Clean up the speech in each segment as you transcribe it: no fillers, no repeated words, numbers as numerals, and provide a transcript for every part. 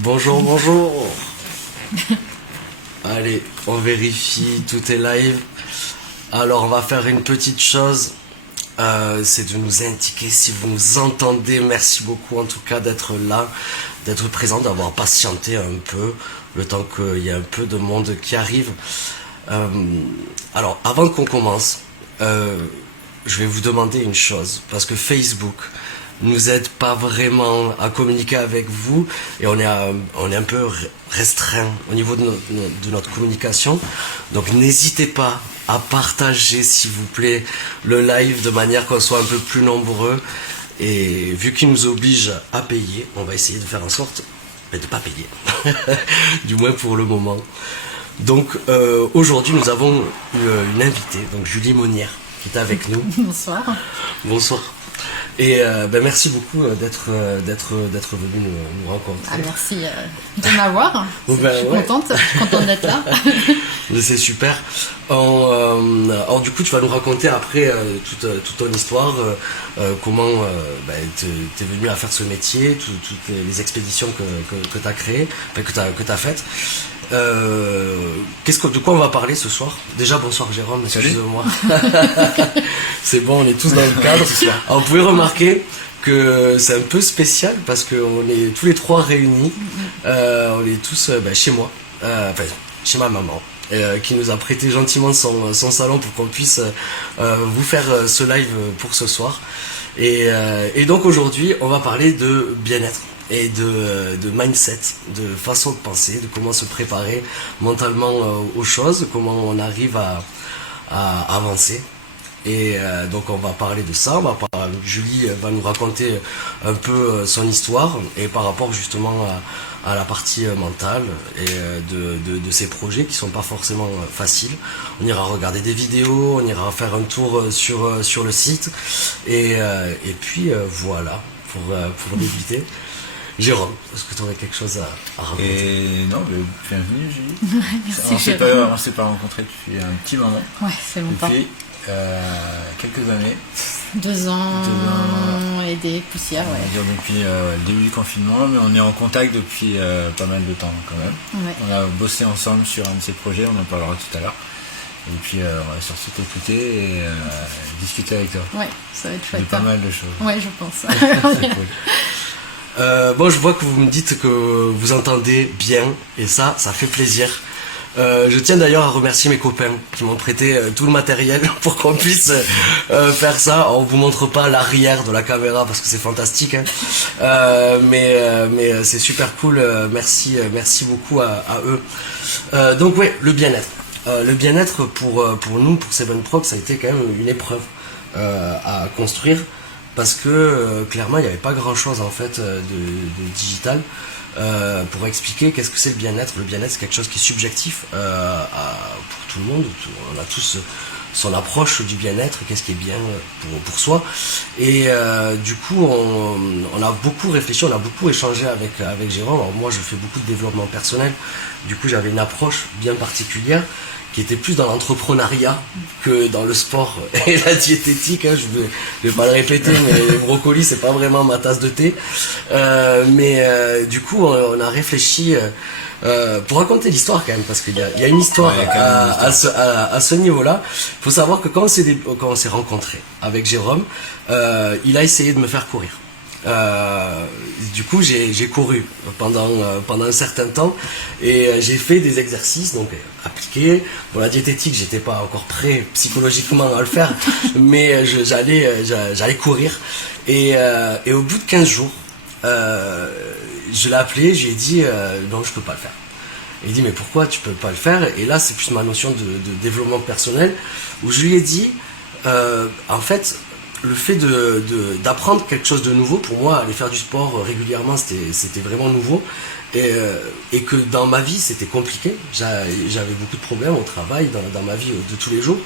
Bonjour, bonjour. Allez, on vérifie, tout est live. Alors, on va faire une petite chose. C'est de nous indiquer si vous nous entendez. Merci beaucoup en tout cas d'être là, d'être présent, d'avoir patienté un peu, le temps qu'il y ait un peu de monde qui arrive. Alors, avant qu'on commence, je vais vous demander une chose, parce que Facebook nous aide pas vraiment à communiquer avec vous et on est un peu restreint au niveau de notre communication. Donc n'hésitez pas à partager s'il vous plaît le live de manière qu'on soit un peu plus nombreux, et vu qu'il nous oblige à payer, on va essayer de faire en sorte de ne pas payer du moins pour le moment. Donc aujourd'hui nous avons une invitée, donc Julie Monnière, qui est avec nous. Bonsoir. Bonsoir. Et merci beaucoup d'être venu nous rencontrer. Ah, merci de m'avoir. Je suis contente d'être là. C'est super. Alors du coup, tu vas nous raconter après toute ton histoire, comment t'es venu à faire ce métier, toutes les expéditions que tu as créées, que tu as faites. De quoi on va parler ce soir? Déjà, bonsoir Jérôme, excuse-moi. C'est bon, on est tous dans le cadre. Alors, vous pouvez remarquer que c'est un peu spécial parce qu'on est tous les trois réunis. On est tous chez moi, chez ma maman, qui nous a prêté gentiment son salon pour qu'on puisse vous faire ce live pour ce soir. Et donc aujourd'hui, on va parler de bien-être et de mindset, de façon de penser, de comment se préparer mentalement aux choses, comment on arrive à avancer. Et donc on va parler de ça, Julie va nous raconter un peu son histoire et par rapport justement à la partie mentale et de ses projets qui sont pas forcément faciles. On ira regarder des vidéos, on ira faire un tour sur le site et puis voilà pour débuter. Jérôme, est-ce que tu aurais quelque chose à raconter? Non, mais bienvenue Julie. On ne s'est pas rencontrés depuis un petit moment. Ouais, c'est longtemps. Depuis quelques années. 2 ans et des poussières, ouais. On va dire depuis le début du confinement, mais on est en contact depuis pas mal de temps quand même. Ouais. On a bossé ensemble sur un de ces projets, on en parlera tout à l'heure. Et puis on va surtout t'écouter et discuter avec toi. Ouais, ça va être chouette. Pas mal de choses. Ouais, je pense. C'est cool. Je vois que vous me dites que vous entendez bien et ça fait plaisir. Je tiens d'ailleurs à remercier mes copains qui m'ont prêté tout le matériel pour qu'on puisse faire ça. On vous montre pas l'arrière de la caméra parce que c'est fantastique, hein. Mais c'est super cool. Merci beaucoup à eux. Donc ouais, le bien-être. Le bien-être pour nous, pour Seven Prog, ça a été quand même une épreuve à construire. Parce que clairement il n'y avait pas grand chose en fait de digital pour expliquer qu'est-ce que c'est le bien-être. Le bien-être c'est quelque chose qui est subjectif pour tout le monde. On a tous son approche du bien-être, qu'est-ce qui est bien pour soi. Et du coup on a beaucoup réfléchi, on a beaucoup échangé avec Jérôme. Alors moi je fais beaucoup de développement personnel, du coup j'avais une approche bien particulière qui était plus dans l'entrepreneuriat que dans le sport et la diététique, hein. Je vais pas le répéter, mais les brocolis c'est pas vraiment ma tasse de thé. Du coup on a réfléchi pour raconter l'histoire quand même, parce qu'il y a une histoire à ce niveau-là. Il faut savoir que quand on s'est rencontrés avec Jérôme, il a essayé de me faire courir. Du coup j'ai couru pendant un certain temps et j'ai fait des exercices donc appliqués. Pour la diététique j'étais pas encore prêt psychologiquement à le faire, mais j'allais courir et au bout de 15 jours je l'ai appelé, je lui ai dit non, je peux pas le faire. Et il dit mais pourquoi tu peux pas le faire? Et là c'est plus ma notion de développement personnel où je lui ai dit en fait le fait d'apprendre quelque chose de nouveau, pour moi, aller faire du sport régulièrement, c'était vraiment nouveau. Et que dans ma vie, c'était compliqué. J'avais beaucoup de problèmes au travail, dans ma vie de tous les jours.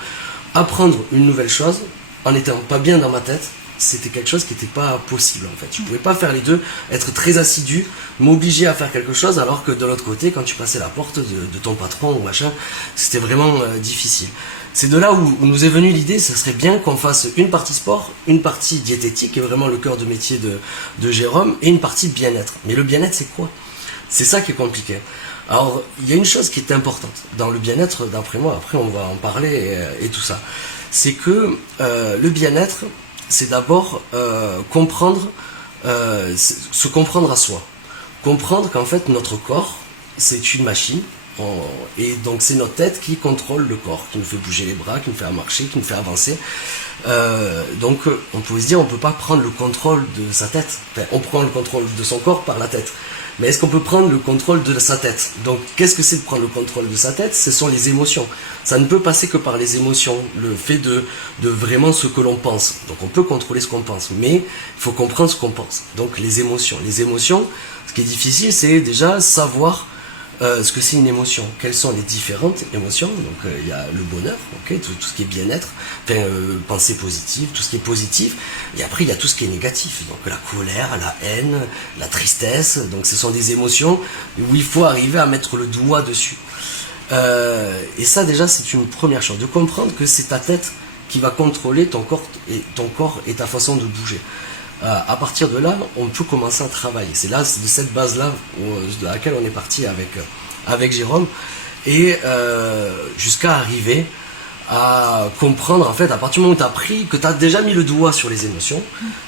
Apprendre une nouvelle chose, en n'étant pas bien dans ma tête, c'était quelque chose qui n'était pas possible en fait. Je ne pouvais pas faire les deux, être très assidu, m'obliger à faire quelque chose, alors que de l'autre côté, quand tu passais la porte de ton patron ou machin, c'était vraiment difficile. C'est de là où nous est venue l'idée, ce serait bien qu'on fasse une partie sport, une partie diététique, qui est vraiment le cœur de métier de Jérôme, et une partie bien-être. Mais le bien-être, c'est quoi? C'est ça qui est compliqué. Alors, il y a une chose qui est importante dans le bien-être, d'après moi, après on va en parler et tout ça. C'est que le bien-être, c'est d'abord comprendre, se comprendre à soi. Comprendre qu'en fait, notre corps, c'est une machine. Et donc c'est notre tête qui contrôle le corps, qui nous fait bouger les bras, qui nous fait marcher, qui nous fait avancer. Donc on peut se dire, on ne peut pas prendre le contrôle de sa tête. Enfin, on prend le contrôle de son corps par la tête. Mais est-ce qu'on peut prendre le contrôle de sa tête? Donc qu'est-ce que c'est de prendre le contrôle de sa tête? Ce sont les émotions. Ça ne peut passer que par les émotions, le fait de vraiment ce que l'on pense. Donc on peut contrôler ce qu'on pense, mais il faut comprendre ce qu'on pense. Donc les émotions. Les émotions, ce qui est difficile, c'est déjà savoir ce que c'est une émotion, quelles sont les différentes émotions. Donc il y a le bonheur, okay, tout ce qui est bien-être, pensée positive, tout ce qui est positif, et après il y a tout ce qui est négatif, donc la colère, la haine, la tristesse. Donc ce sont des émotions où il faut arriver à mettre le doigt dessus, et ça déjà c'est une première chose, de comprendre que c'est ta tête qui va contrôler ton corps et ta façon de bouger. À partir de là, on peut commencer à travailler. C'est de cette base-là de laquelle on est parti avec Jérôme, et jusqu'à arriver à comprendre, en fait, à partir du moment où tu as appris, que tu as déjà mis le doigt sur les émotions,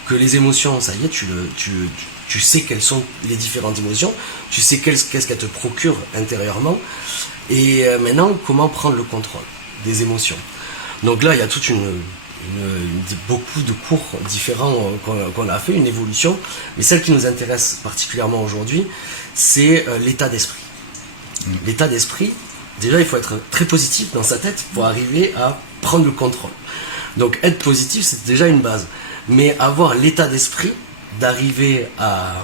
que les émotions, ça y est, tu sais quelles sont les différentes émotions, tu sais qu'est-ce qu'elles te procurent intérieurement, et maintenant, comment prendre le contrôle des émotions. Donc là, il y a beaucoup de cours différents qu'on a fait, une évolution, mais celle qui nous intéresse particulièrement aujourd'hui, c'est l'état d'esprit. L'état d'esprit, déjà il faut être très positif dans sa tête pour arriver à prendre le contrôle. Donc être positif, c'est déjà une base, mais avoir l'état d'esprit d'arriver à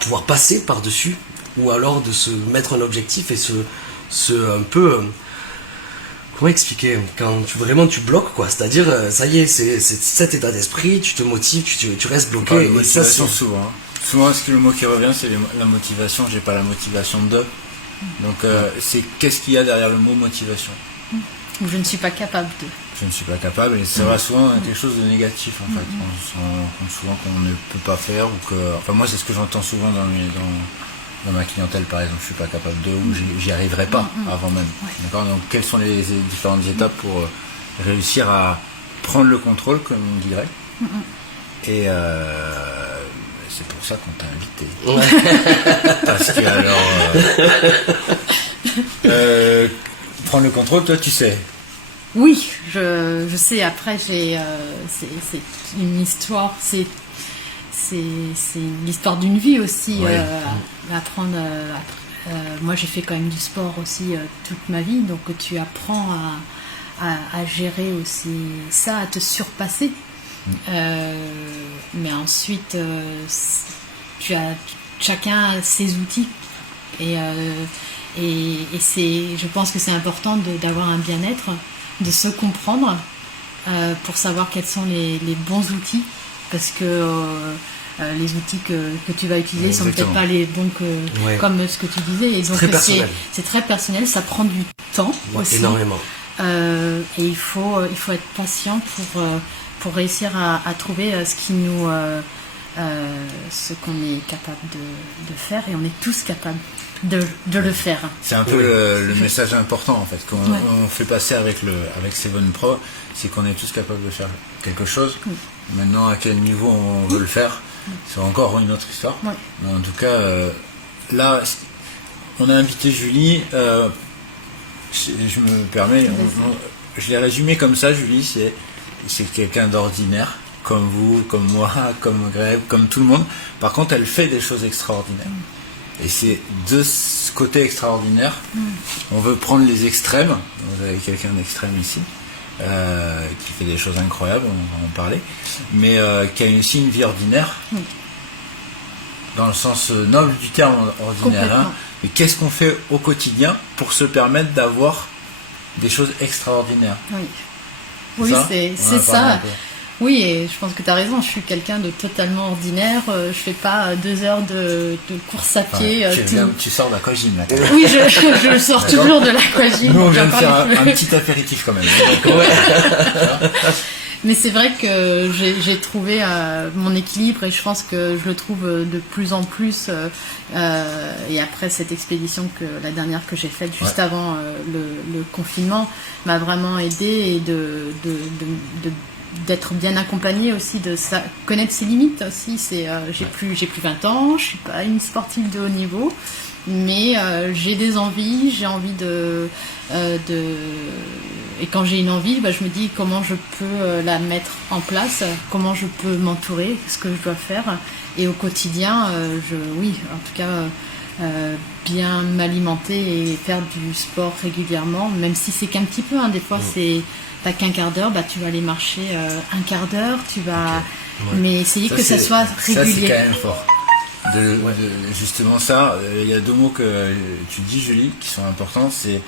pouvoir passer par-dessus, ou alors de se mettre un objectif et un peu... Comment expliquer? Quand tu bloques, quoi. C'est-à-dire, ça y est, c'est cet état d'esprit, tu te motives, tu restes bloqué. Et motivation, souvent. Souvent, le mot qui revient, c'est la motivation. J'ai pas la motivation de. Donc, c'est qu'est-ce qu'il y a derrière le mot motivation? Je ne suis pas capable de. Je ne suis pas capable, et ça va souvent quelque chose de négatif, en fait. On se rend compte souvent qu'on ne peut pas faire, ou que. Enfin, moi, c'est ce que j'entends souvent dans ma clientèle, par exemple, je suis pas capable de, ou j'y arriverai pas avant même. Ouais. D'accord. Donc, quelles sont les différentes étapes pour réussir à prendre le contrôle, comme on dirait. Et c'est pour ça qu'on t'a invité. Parce que alors, prendre le contrôle, toi, tu sais. Oui, je sais. Après, c'est une histoire. C'est l'histoire d'une vie aussi, apprendre. Moi, j'ai fait quand même du sport aussi toute ma vie, donc tu apprends à gérer aussi ça, à te surpasser. Mais ensuite, chacun a ses outils, et je pense que c'est important d'avoir un bien-être, de se comprendre pour savoir quels sont les bons outils, parce que les outils que tu vas utiliser sont peut-être pas les bons comme ce que tu disais, et donc c'est très personnel, ça prend du temps aussi, énormément, et il faut être patient pour réussir à trouver ce qu'on est capable de faire, et on est tous capables de le faire. C'est un peu le message important, en fait, qu'on fait passer avec Seven Pro, c'est qu'on est tous capables de faire quelque chose. Maintenant, à quel niveau on veut le faire, c'est encore une autre histoire. Mais en tout cas, là, on a invité Julie. Je me permets, je l'ai résumé comme ça. Julie, c'est quelqu'un d'ordinaire, comme vous, comme moi, comme Greg, comme tout le monde. Par contre, elle fait des choses extraordinaires. Et c'est de ce côté extraordinaire, on veut prendre les extrêmes. Vous avez quelqu'un d'extrême ici, qui fait des choses incroyables, on va en parler, mais qui a aussi une vie ordinaire, dans le sens noble du terme ordinaire. Hein. Mais qu'est-ce qu'on fait au quotidien pour se permettre d'avoir des choses extraordinaires? Oui, c'est ça. Oui, et je pense que tu as raison, je suis quelqu'un de totalement ordinaire, je fais pas 2 heures de course à pied. Tu sors d'aquagym là. Oui, je sors toujours de l'aquagym. Nous on vient de faire un petit apéritif quand même. Donc, Mais c'est vrai que j'ai trouvé mon équilibre et je pense que je le trouve de plus en plus. Et après cette expédition, la dernière que j'ai faite juste avant le confinement, m'a vraiment aidée et d'être bien accompagnée aussi, de connaître ses limites aussi. J'ai plus 20 ans, je suis pas une sportive de haut niveau, mais j'ai des envies, j'ai envie et quand j'ai une envie, je me dis comment je peux la mettre en place, comment je peux m'entourer, ce que je dois faire, et au quotidien, en tout cas bien m'alimenter et faire du sport régulièrement, même si c'est qu'un petit peu, des fois t'as qu'un quart d'heure, tu vas aller marcher un quart d'heure, tu vas, mais essayer que ça soit régulier. Ça c'est quand même fort. Justement ça, il y a 2 mots que tu dis, Julie, qui sont importants, c'est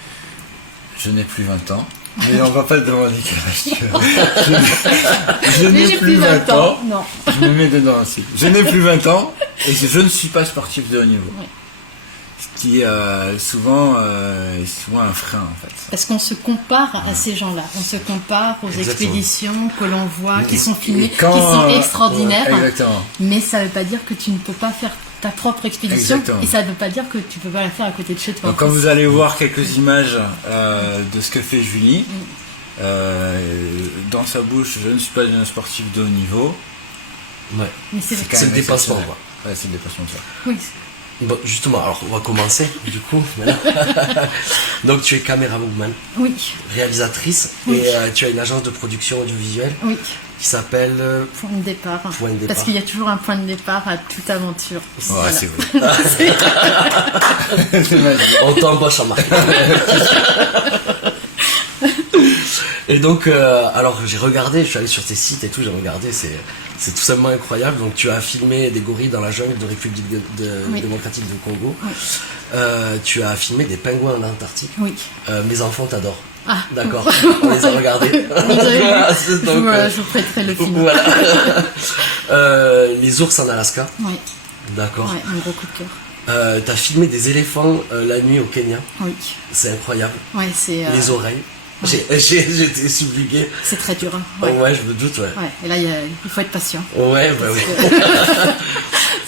je n'ai plus 20 ans. Mais on va pas te demander quel âge tu as. Je n'ai plus 20 ans. Non. Je me mets dedans aussi. Je n'ai plus 20 ans et je ne suis pas sportif de haut niveau. Oui. Ce qui est souvent un frein en fait. Parce qu'on se compare à ces gens-là. On se compare aux expéditions que l'on voit, qui sont filmées, qui sont extraordinaires. Exactement. Mais ça ne veut pas dire que tu ne peux pas faire ta propre expédition. Exactement. Et ça ne veut pas dire que tu ne peux pas la faire à côté de chez toi. Donc quand vous allez voir quelques images de ce que fait Julie, dans sa bouche, je ne suis pas un sportif de haut niveau. Ouais. Mais c'est le dépassement, quoi. Ouais, c'est le dépassement de ça. Oui. Bon, justement, alors on va commencer du coup. Donc tu es camérawoman, réalisatrice, et tu as une agence de production audiovisuelle qui s'appelle Point de départ. Parce qu'il y a toujours un point de départ à toute aventure. Voilà. C'est vrai. C'est magique. On t'embauche en marque. Et donc, alors j'ai regardé, je suis allé sur tes sites et tout, j'ai regardé, c'est tout simplement incroyable. Donc tu as filmé des gorilles dans la jungle de République démocratique du Congo. Tu as filmé des pingouins en Antarctique. Mes enfants t'adorent. Ah, d'accord, on les a regardés. Je vous prêterai le film. Voilà. Les ours en Alaska. Oui. D'accord. Ouais, un gros coup de cœur. T'as filmé des éléphants la nuit au Kenya. Oui. C'est incroyable. Ouais, c'est. Les oreilles. J'étais subjugué. C'est très dur. Ouais, je me doute, ouais. Et là, il faut être patient. Ouais, oui.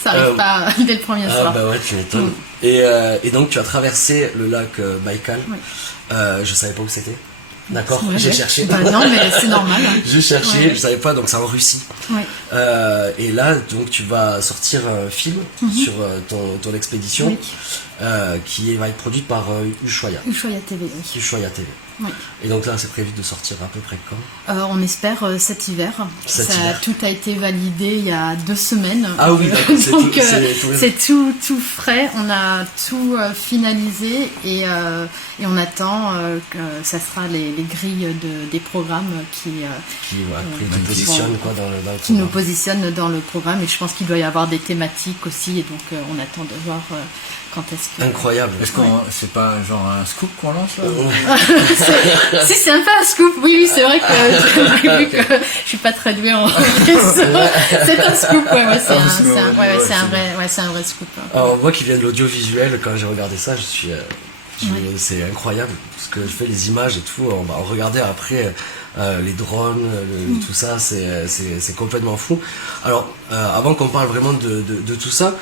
Ça arrive pas dès le premier soir. Bah ouais, tu m'étonnes. Et donc, tu as traversé le lac Baïkal. Je savais pas où c'était. D'accord, j'ai cherché. Non, mais c'est normal. Je cherchais, je savais pas, donc c'est en Russie. Et là, donc, tu vas sortir un film sur ton expédition qui va être produite par Ushuaïa. Ushuaïa TV. Ushuaïa TV. Et donc là, c'est prévu de sortir à peu près quand on espère cet hiver. Tout a été validé il y a 2 semaines. Ah oui, donc c'est tout frais. On a tout finalisé et on attend que ça sera les grilles des programmes qui nous positionnent dans le programme. Qui nous positionnent dans le programme. Et je pense qu'il doit y avoir des thématiques aussi. Et donc on attend de voir quand est-ce que... Incroyable. Est-ce que c'est pas genre un scoop qu'on lance là Si, c'est un peu un scoop. Oui, c'est vrai que vu que je suis pas très douée en c'est un scoop. C'est un vrai scoop. Alors moi qui viens de l'audiovisuel, quand j'ai regardé ça, c'est incroyable parce que je fais les images et tout. On va regarder après les drones, tout ça, c'est complètement fou. Alors avant qu'on parle vraiment de tout ça,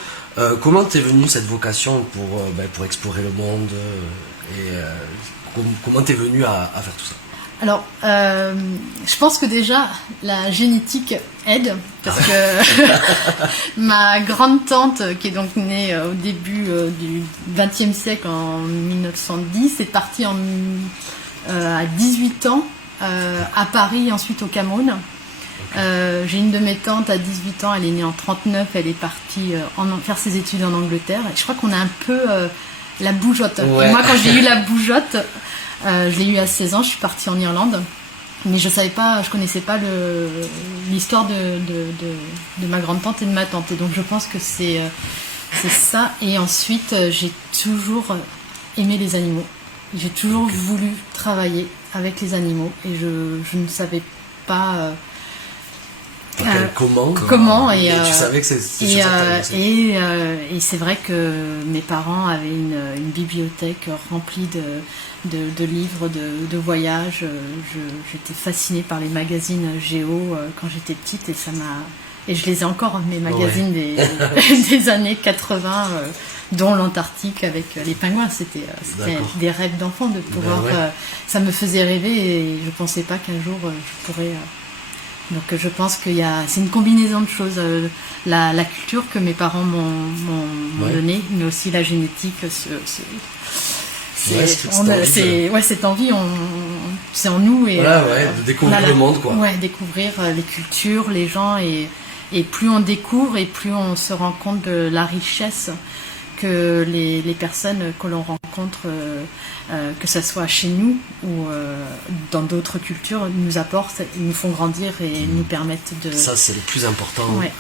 comment t'es venue cette vocation pour explorer le monde et comment t'es venue à faire tout ça? Alors, je pense que déjà la génétique aide parce que ma grande tante, qui est donc née au début du XXe siècle en 1910, est partie à 18 ans à Paris, ensuite au Cameroun. J'ai une de mes tantes à 18 ans, elle est née en 39, elle est partie faire ses études en Angleterre. Et je crois qu'on a un peu la bougeotte. Ouais. Et moi, quand j'ai eu la bougeotte, je l'ai eu à 16 ans, je suis partie en Irlande. Mais je connaissais pas l'histoire de ma grande-tante et de ma tante. Et donc je pense que c'est ça. Et ensuite, j'ai toujours aimé les animaux. J'ai toujours voulu travailler avec les animaux. Et je ne savais pas... Comment et tu savais que c'était et c'est vrai que mes parents avaient une bibliothèque remplie de livres de voyage. J'étais fascinée par les magazines Géo quand j'étais petite et je les ai encore, mes magazines des années 80, dont l'Antarctique avec les pingouins. C'était des rêves d'enfant de pouvoir. Ça me faisait rêver et je pensais pas qu'un jour je pourrais. Donc je pense c'est une combinaison de choses, la culture que mes parents m'ont donnée, mais aussi la génétique. Cette envie, c'est en nous et de découvrir le monde, quoi. Découvrir les cultures, les gens et plus on découvre et plus on se rend compte de la richesse que les personnes que l'on rencontre, que ce soit chez nous ou dans d'autres cultures, nous apportent, nous font grandir et nous permettent de... Ça, c'est le plus important. Ouais.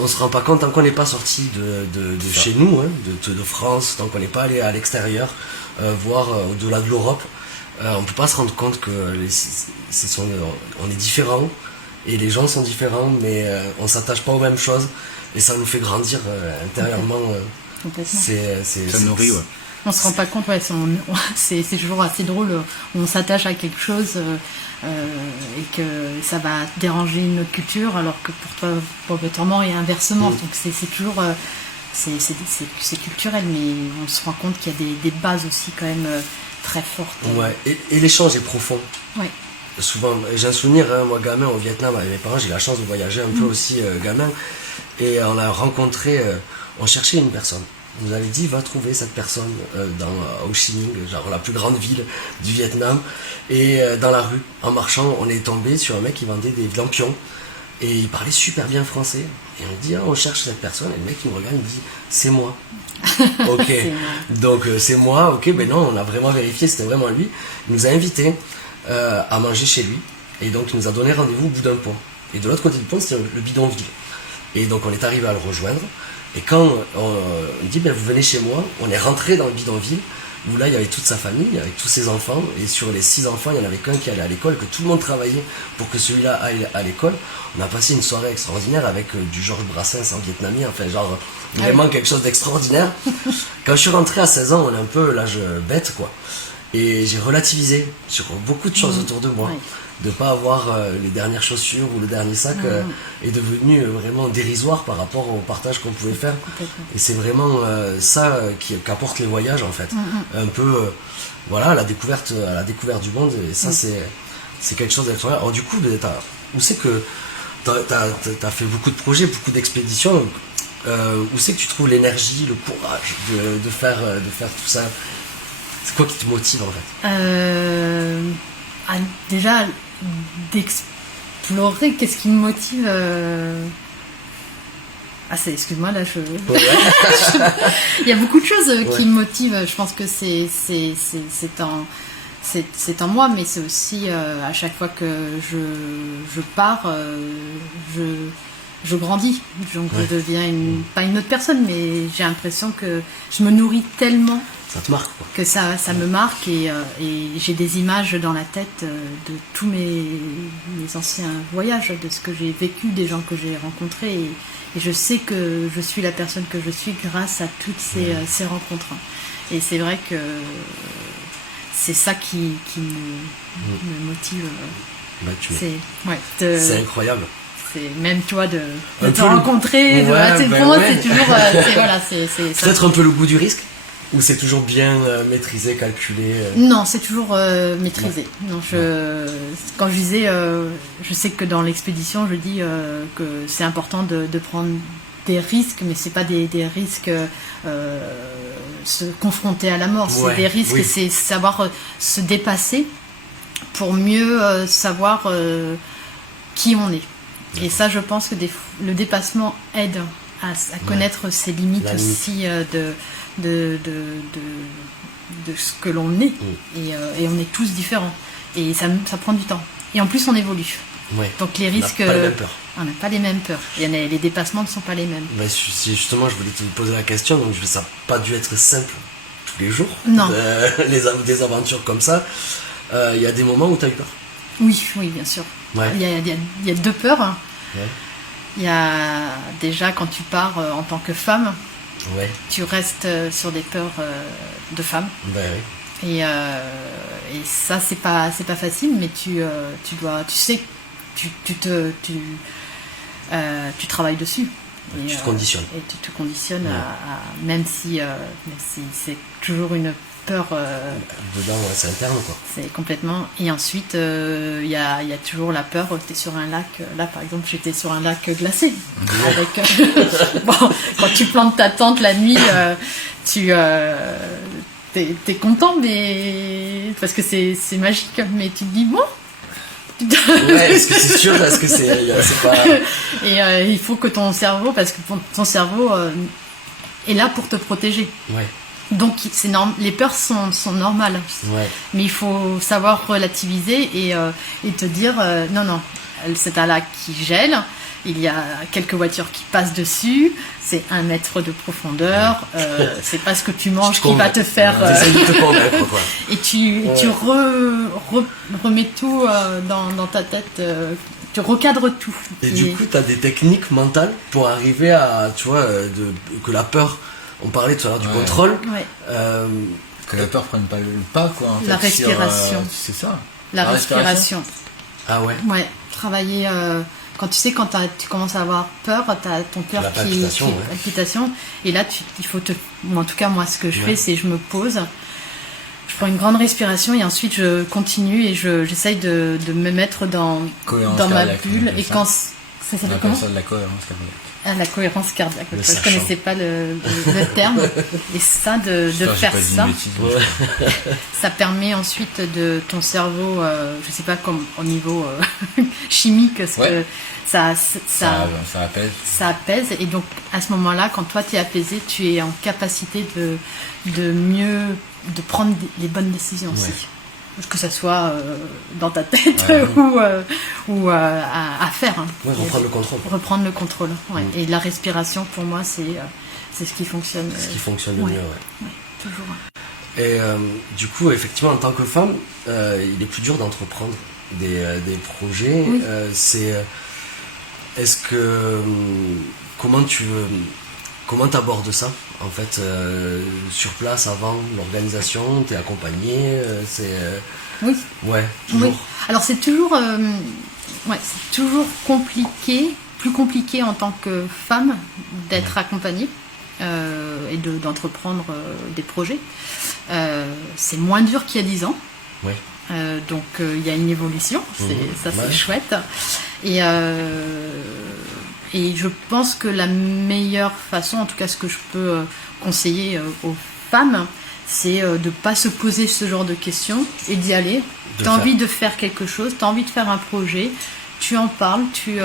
On se rend pas compte, tant qu'on n'est pas sorti de chez nous, hein, de France, tant qu'on n'est pas allé à l'extérieur, voire au-delà de l'Europe, on peut pas se rendre compte que on est différents et les gens sont différents, mais on s'attache pas aux mêmes choses et ça nous fait grandir intérieurement. Ça nourrit, on se rend pas compte, c'est toujours assez drôle, on s'attache à quelque chose et que ça va déranger une autre culture alors que pour toi obligatoirement et inversement. Donc c'est toujours c'est culturel, mais on se rend compte qu'il y a des bases aussi quand même très fortes. Et l'échange est profond. Souvent, j'ai un souvenir, moi gamin au Vietnam avec mes parents, j'ai eu la chance de voyager un peu aussi gamin, et on a rencontré, on cherchait une personne. On nous avait dit, va trouver cette personne dans Ho Chi Minh, genre la plus grande ville du Vietnam. Et dans la rue, en marchant, on est tombé sur un mec qui vendait des lampions. Et il parlait super bien français. Et on dit, on cherche cette personne. Et le mec, il me regarde, il me dit, c'est moi. Ok, donc c'est moi. Ok, ben non, on a vraiment vérifié, c'était vraiment lui. Il nous a invités à manger chez lui. Et donc, il nous a donné rendez-vous au bout d'un pont. Et de l'autre côté du pont, c'était le bidonville. Et donc, on est arrivé à le rejoindre. Et quand on dit, ben, vous venez chez moi, on est rentré dans le bidonville, où là, il y avait toute sa famille, il y avait tous ses enfants, et sur les 6 enfants, il n'y en avait qu'un qui allait à l'école, que tout le monde travaillait pour que celui-là aille à l'école. On a passé une soirée extraordinaire avec du Georges Brassens en vietnamien, enfin, genre, vraiment quelque chose d'extraordinaire. Quand je suis rentré à 16 ans, on est un peu l'âge bête, quoi. Et j'ai relativisé sur beaucoup de choses autour de moi. De ne pas avoir les dernières chaussures ou le dernier sac est devenu vraiment dérisoire par rapport au partage qu'on pouvait faire. Et c'est vraiment ça qu'apportent les voyages, en fait. Un peu, la découverte du monde. Et ça, c'est quelque chose d'extraordinaire. Alors du coup, où c'est que t'as fait beaucoup de projets, beaucoup d'expéditions. Où c'est que tu trouves l'énergie, le courage de faire tout ça? C'est quoi qui te motive, en fait? Déjà, d'explorer, qu'est-ce qui me motive excuse-moi, là, il y a beaucoup de choses qui me motivent. Je pense que c'est en moi, mais c'est aussi à chaque fois que je pars, je grandis. Donc je deviens pas une autre personne, mais j'ai l'impression que je me nourris tellement. Ça te marque, quoi. Que ça me marque et j'ai des images dans la tête de tous mes anciens voyages, de ce que j'ai vécu, des gens que j'ai rencontrés et je sais que je suis la personne que je suis grâce à toutes ces rencontres. Et c'est vrai que c'est ça qui me motive. C'est incroyable. C'est même toi de te rencontrer. Pour moi, c'est toujours. C'est peut-être un peu le goût du risque. Ou c'est toujours bien maîtrisé, calculé Non, c'est toujours maîtrisé. Non, quand je disais, je sais que dans l'expédition, je dis que c'est important de prendre des risques, mais c'est pas des risques se confronter à la mort. C'est des risques, c'est savoir se dépasser pour mieux savoir qui on est. Et ça, je pense que le dépassement aide à connaître ses limites aussi de ce que l'on est. Et on est tous différents. Et ça prend du temps. Et en plus, on évolue. Donc les risques... On n'a pas les mêmes peurs. Les dépassements ne sont pas les mêmes. Justement, je voulais te poser la question. Donc ça n'a pas dû être simple tous les jours. Non. Des aventures comme ça. Il y a des moments où tu as eu peur. Oui, bien sûr. Il y a deux peurs. Ouais. Il y a déjà quand tu pars en tant que femme, Ouais. tu restes sur des peurs de femme. Ben oui. Et ça c'est pas facile, mais tu sais, tu travailles dessus. Et, tu te conditionnes. Et tu te conditionnes même si c'est toujours une peur. Dedans, ouais, c'est interne, quoi. C'est complètement. Et ensuite, il y a toujours la peur. Tu es sur un lac. Là, par exemple, j'étais sur un lac glacé. Avec, bon, quand tu plantes ta tente la nuit, t'es content, mais parce que c'est magique. Mais tu te dis bon. Ouais, est-ce que c'est sûr? Est-ce que c'est pas... Et il faut que ton cerveau, parce que ton cerveau est là pour te protéger. Ouais. Donc les peurs sont normales. Ouais. Mais il faut savoir relativiser et te dire non, c'est un lac qui gèle. Il y a quelques voitures qui passent dessus, c'est 1 mètre de profondeur, c'est pas ce que tu manges qui va te faire... T'essayes de te convaincre, quoi. Et tu remets tout dans ta tête, tu recadres tout. Et du coup, t'as des techniques mentales pour arriver à, tu vois, que la peur, on parlait tout à l'heure du contrôle, que la peur prenne pas le pas, quoi. En la fait, respiration. C'est ça. La respiration. Ah ouais. Ouais, travailler... quand tu commences à avoir peur, tu as ton cœur palpitation, et là il faut en tout cas moi ce que je fais, c'est je me pose, je prends une grande respiration et ensuite je continue et j'essaye de me mettre dans ma bulle. Et quand ça s'appelle comment ? Ça de la cohérence cardiaque. Ah, la cohérence cardiaque. Je ne connaissais pas le terme. Et ça, de faire ça, ça permet ensuite de ton cerveau, je sais pas comme au niveau chimique, parce que ça apaise. Ça apaise. Et donc à ce moment-là, quand toi tu es apaisé, tu es en capacité de prendre les bonnes décisions aussi. Que ça soit dans ta tête ou à faire. Hein. Ouais, reprendre le contrôle. Reprendre le contrôle, ouais. Et la respiration, pour moi, c'est ce qui fonctionne. Ce qui fonctionne le mieux, ouais. Toujours. Et du coup, effectivement, en tant que femme, il est plus dur d'entreprendre des projets. Oui. Est-ce que... Comment t'abordes ça, en fait, sur place, avant l'organisation, t'es accompagnée, Oui. Ouais, toujours. Oui. Alors c'est toujours compliqué, plus compliqué en tant que femme d'être accompagnée et d'entreprendre des projets. C'est moins dur qu'il y a 10 ans. Oui. Donc il y a une évolution, c'est chouette. Et je pense que la meilleure façon, en tout cas ce que je peux conseiller aux femmes, c'est de ne pas se poser ce genre de questions et d'y aller. Tu as envie de faire quelque chose, tu as envie de faire un projet, tu en parles, tu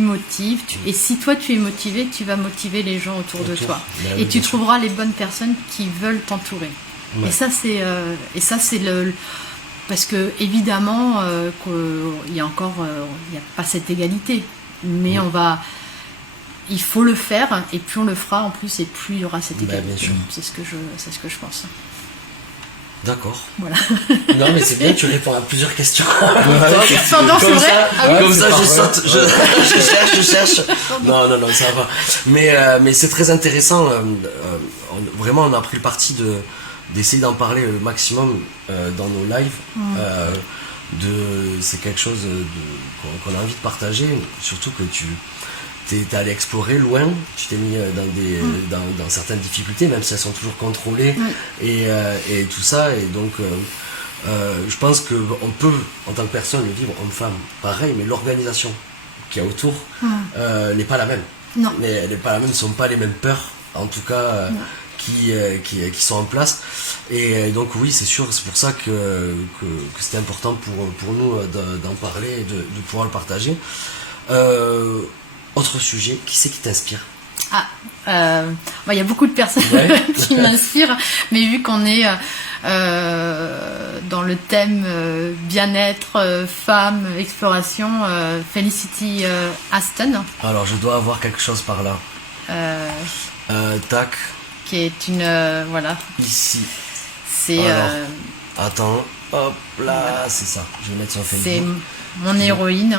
motives. Et si toi tu es motivé, tu vas motiver les gens autour de toi. Et tu trouveras les bonnes personnes qui veulent t'entourer. Ouais. Et ça c'est le... Parce que évidemment, il y a pas cette égalité. Mais il faut le faire, et plus on le fera en plus, et plus il y aura cette égalité. C'est ce que je pense. D'accord. Voilà. Non, mais c'est bien, tu réponds à plusieurs questions. Pardon, c'est vrai. Comme ça, je saute, je cherche. Non, ça va. Mais c'est très intéressant. Vraiment, on a pris le parti d'essayer d'en parler le maximum dans nos lives. C'est quelque chose qu'on a envie de partager, surtout que tu t'es allé explorer loin, tu t'es mis dans certaines difficultés, même si elles sont toujours contrôlées, et tout ça, et donc je pense qu'on peut, en tant que personne, le vivre homme-femme, pareil, mais l'organisation qu'il y a autour n'est pas la même. Non. Mais elle n'est pas la même, ne sont pas les mêmes peurs, en tout cas... Qui sont en place, et donc oui, c'est sûr, c'est pour ça que c'était important pour nous d'en parler et de pouvoir le partager. Autre sujet, qui c'est qui t'inspire? Il y a beaucoup de personnes qui m'inspirent, mais vu qu'on est dans le thème bien-être, femmes, exploration, Felicity Aston. Alors je dois avoir quelque chose par là. Tac. Qui est une ici. C'est attends, hop là, c'est ça. Je vais mettre sur Facebook. mon héroïne.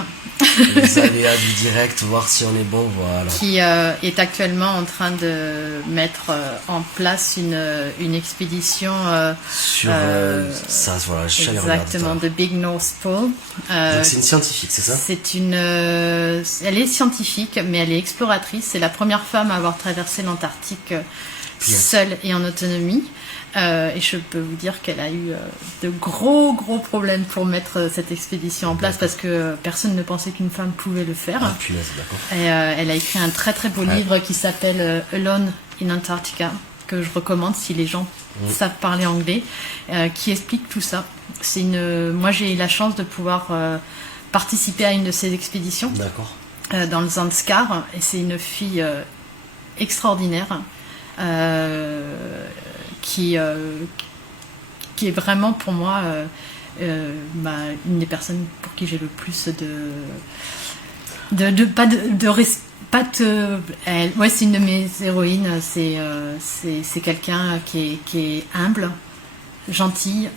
Les aléas du direct, voir si on est bon, voilà. Qui est actuellement en train de mettre en place une expédition sur ça, voilà, je suis allé exactement, de Big North Pole. Donc c'est une scientifique, c'est ça? Elle est scientifique, mais elle est exploratrice. C'est la première femme à avoir traversé l'Antarctique seule et en autonomie. Et je peux vous dire qu'elle a eu de gros problèmes pour mettre cette expédition en place parce que personne ne pensait qu'une femme pouvait le faire. Ah, punaise, d'accord. Et elle a écrit un très beau livre qui s'appelle Alone in Antarctica, que je recommande si les gens savent parler anglais, qui explique tout ça. Moi j'ai eu la chance de pouvoir participer à une de ces expéditions. D'accord. Dans le Zanskar, et c'est une fille extraordinaire. Qui est vraiment pour moi une des personnes pour qui j'ai le plus c'est une de mes héroïnes. C'est quelqu'un qui est humble, gentil,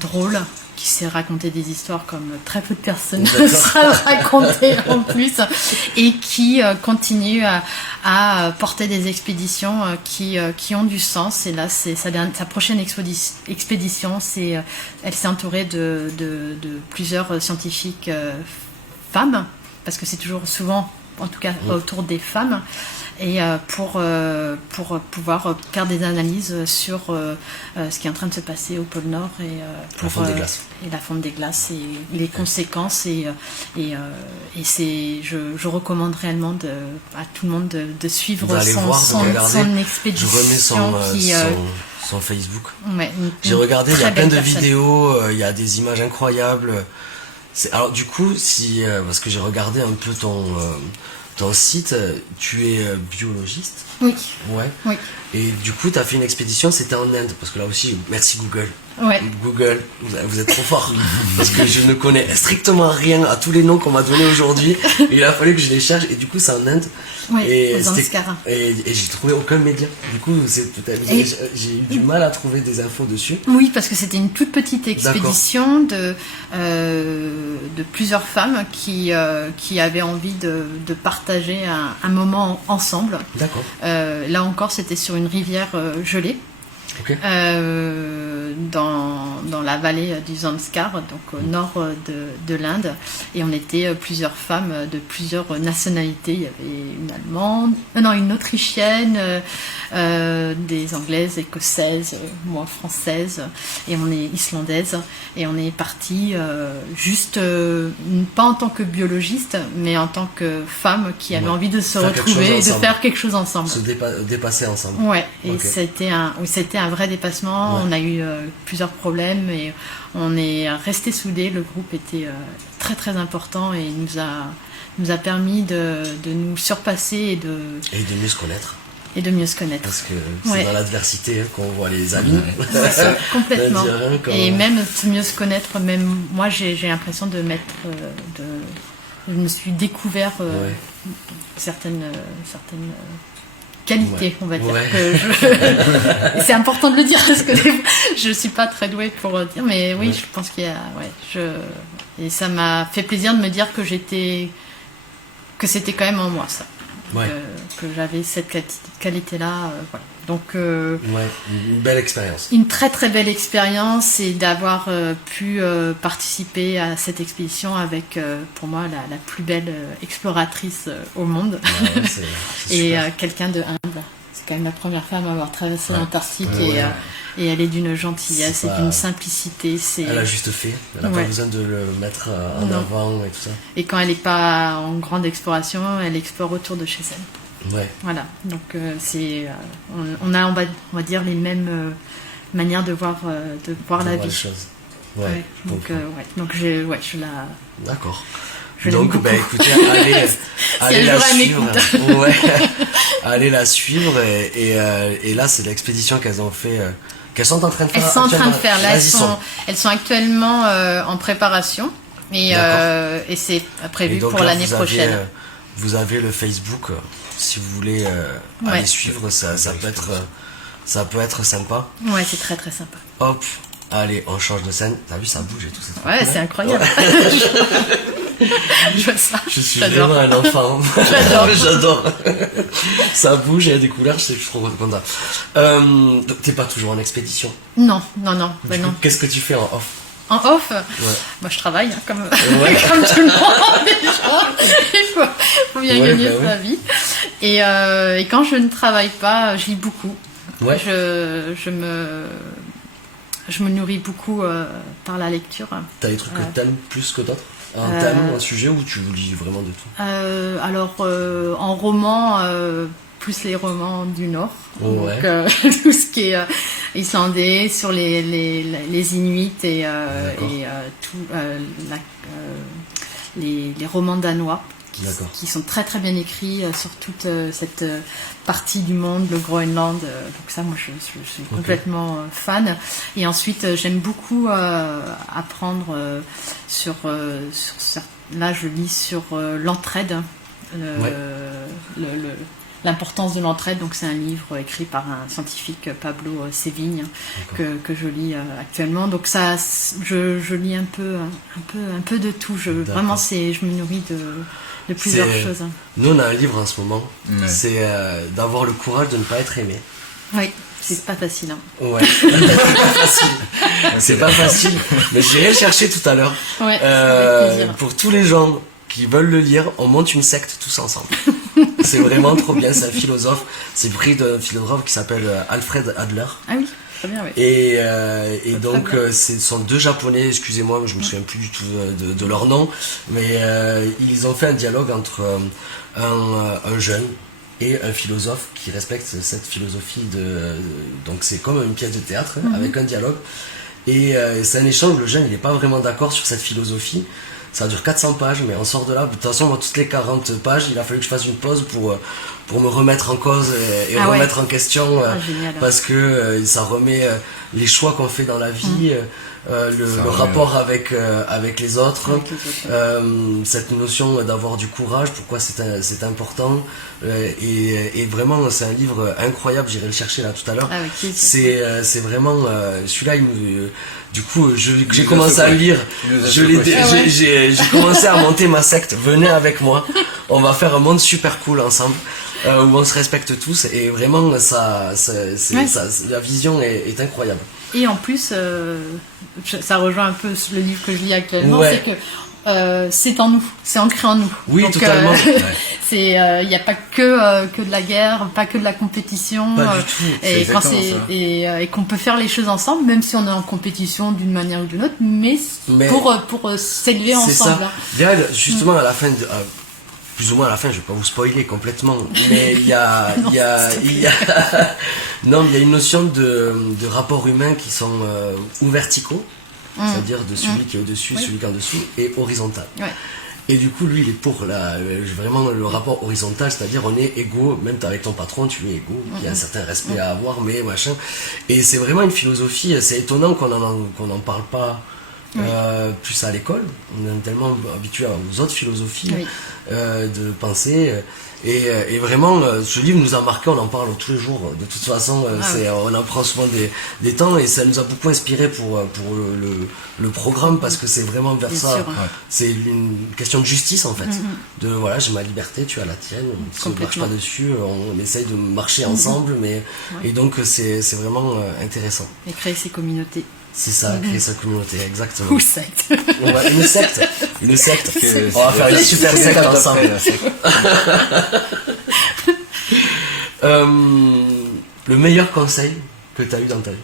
drôle, qui sait raconter des histoires comme très peu de personnes savent raconter en plus, et qui continue à porter des expéditions qui ont du sens. Et là, c'est sa prochaine expédition. Elle s'est entourée de plusieurs scientifiques femmes, parce que c'est toujours souvent, en tout cas, autour des femmes. Et pour pouvoir faire des analyses sur ce qui est en train de se passer au pôle Nord et la fonte des glaces. Et la fonte des glaces et les conséquences. Et je recommande réellement à tout le monde de suivre son expédition. Son Facebook. Ouais, j'ai regardé, il y a plein de vidéos, il y a des images incroyables. Alors du coup, parce que j'ai regardé un peu ton site, tu es biologiste? Oui. Ouais. Oui. Et du coup, tu as fait une expédition, c'était en Inde, parce que là aussi, merci Google. Ouais. Google, vous êtes trop fort. Parce que je ne connais strictement rien à tous les noms qu'on m'a donnés aujourd'hui. Et il a fallu que je les cherche. Et du coup, c'est en Inde. Oui, et j'ai trouvé aucun média. Du coup, j'ai eu du mal à trouver des infos dessus. Oui, parce que c'était une toute petite expédition de plusieurs femmes qui avaient envie de partager un moment ensemble. D'accord. Là encore, c'était sur une rivière gelée. Okay. Dans la vallée du Zanskar, donc au nord de l'Inde, et on était plusieurs femmes de plusieurs nationalités. Il y avait une Allemande, une Autrichienne, des Anglaises, Écossaises, moi Française, et on est Islandaise, et on est partis juste pas en tant que biologiste, mais en tant que femmes qui avaient envie de se retrouver et de faire quelque chose ensemble, se dépasser ensemble. Ouais, et c'était un vrai dépassement. On a eu plusieurs problèmes et on est restés soudés. Le groupe était très important et nous a permis de nous surpasser et de mieux se connaître. Parce que c'est dans l'adversité qu'on voit les amis. Complètement. Et même mieux se connaître, même moi j'ai l'impression de je me suis découvert certaines qualité, on va dire. C'est important de le dire parce que je suis pas très douée pour dire, mais oui, je pense qu'il y a, et ça m'a fait plaisir de me dire que que c'était quand même en moi ça, que j'avais cette qualité-là, voilà. Donc une belle expérience. Une très belle expérience, et d'avoir pu participer à cette expédition avec pour moi la plus belle exploratrice au monde. C'est et quelqu'un de humble. C'est quand même la première femme à avoir traversé l'Antarctique, et elle est d'une gentillesse et d'une simplicité. Elle a juste fait, elle n'a pas besoin de le mettre en avant et tout ça. Et quand elle n'est pas en grande exploration, elle explore autour de chez elle. Voilà, donc on a, on va dire, les mêmes manières de voir la vie. Les choses. Donc je la. D'accord. Je donc écoutez, allez la suivre. Allez la suivre, et là c'est l'expédition qu'elles ont fait. Qu'elles sont en train de faire. Elles sont en train de faire. Là, elles sont actuellement en préparation, et c'est prévu pour l'année prochaine. Vous avez le Facebook. Si vous voulez aller suivre, ça peut être sympa. Ouais, c'est très sympa. Hop, allez, on change de scène. T'as vu, ça bouge et tout. Ouais, c'est incroyable. Je vois ça. Je suis J'adore. vraiment un enfant. J'adore. Ça bouge, il y a des couleurs, je suis trop content. Donc, t'es pas toujours en expédition. Non. Bah Du coup, non. qu'est-ce que tu fais en off? En off, moi je travaille hein, comme tout le monde. Déjà. Il faut bien gagner sa vie. Et quand je ne travaille pas, je lis beaucoup. Ouais. Je me nourris beaucoup par la lecture. T'as des trucs que t'aimes plus que d'autres? Un thème, un sujet, ou tu lis vraiment de tout? Alors, en roman, plus les romans du Nord. Ouais. Donc, tout ce qui est islandais, sur les Inuits et les romans danois. Qui sont très très bien écrits sur toute cette partie du monde, le Groenland. Donc ça, moi, je suis complètement fan. Et ensuite, j'aime beaucoup apprendre sur là, je lis sur l'entraide, l'importance de l'entraide. Donc c'est un livre écrit par un scientifique, Pablo Sévigne, que je lis actuellement. Donc ça, je lis un peu de tout. Vraiment, je me nourris de plusieurs choses. Nous, on a un livre en ce moment. C'est d'avoir le courage de ne pas être aimé. Oui, c'est pas facile. Hein. Ouais, c'est pas facile. C'est pas facile. Mais j'irai le chercher tout à l'heure. Ouais, avec plaisir. Pour tous les gens qui veulent le lire, on monte une secte tous ensemble. C'est vraiment trop bien. C'est un philosophe. C'est pris d'un philosophe qui s'appelle Alfred Adler. Ah oui. Très bien, oui. Et donc, ce sont deux Japonais, excusez-moi, je me souviens plus du tout de leur nom, mais ils ont fait un dialogue entre un jeune et un philosophe qui respecte cette philosophie donc c'est comme une pièce de théâtre avec un dialogue. Et c'est un échange, le jeune il n'est pas vraiment d'accord sur cette philosophie. Ça dure 400 pages, mais on sort de là. De toute façon, moi, toutes les 40 pages, il a fallu que je fasse une pause pour me remettre en cause et remettre en question. Parce que ça remet les choix qu'on fait dans la vie, le rapport avec les autres, cette notion d'avoir du courage, pourquoi c'est important. Et vraiment, c'est un livre incroyable, j'irai le chercher là tout à l'heure. C'est vraiment... celui-là, du coup, j'ai commencé à le lire. J'ai commencé à monter ma secte. Venez avec moi. On va faire un monde super cool ensemble, où on se respecte tous. Et vraiment, la vision est incroyable. Et en plus, ça rejoint un peu le livre que je lis actuellement, c'est que c'est en nous, c'est ancré en nous. Oui, donc, totalement. Il n'y a pas que de la guerre, pas que de la compétition. Pas du tout. Et qu'on peut faire les choses ensemble, même si on est en compétition d'une manière ou d'une autre, mais pour s'élever ensemble. C'est ça. Justement, à la fin plus ou moins à la fin, je vais pas vous spoiler complètement, mais il y a une notion de rapports humains qui sont ou verticaux, c'est-à-dire de celui qui est au-dessus, celui qui est en dessous, et horizontal. Ouais. Et du coup, lui, il est pour vraiment le rapport horizontal, c'est-à-dire on est égaux, même avec ton patron, tu es égaux, il y a un certain respect à avoir, mais machin. Et c'est vraiment une philosophie, c'est étonnant qu'on n'en parle pas plus à l'école. On est tellement habitué aux autres philosophies de pensée. Et vraiment, ce livre nous a marqué, on en parle tous les jours. De toute façon, on en prend souvent des temps et ça nous a beaucoup inspiré pour le programme parce que c'est vraiment vers ça. C'est une question de justice en fait. De voilà, j'ai ma liberté, tu as la tienne. On ne marche pas dessus, on essaye de marcher ensemble, mais et donc c'est vraiment intéressant. Et créer ces communautés. C'est ça, créer sa communauté, exactement. Ou secte. Une secte. Une secte. On va faire une super secte ensemble. Le meilleur conseil que tu as eu dans ta vie?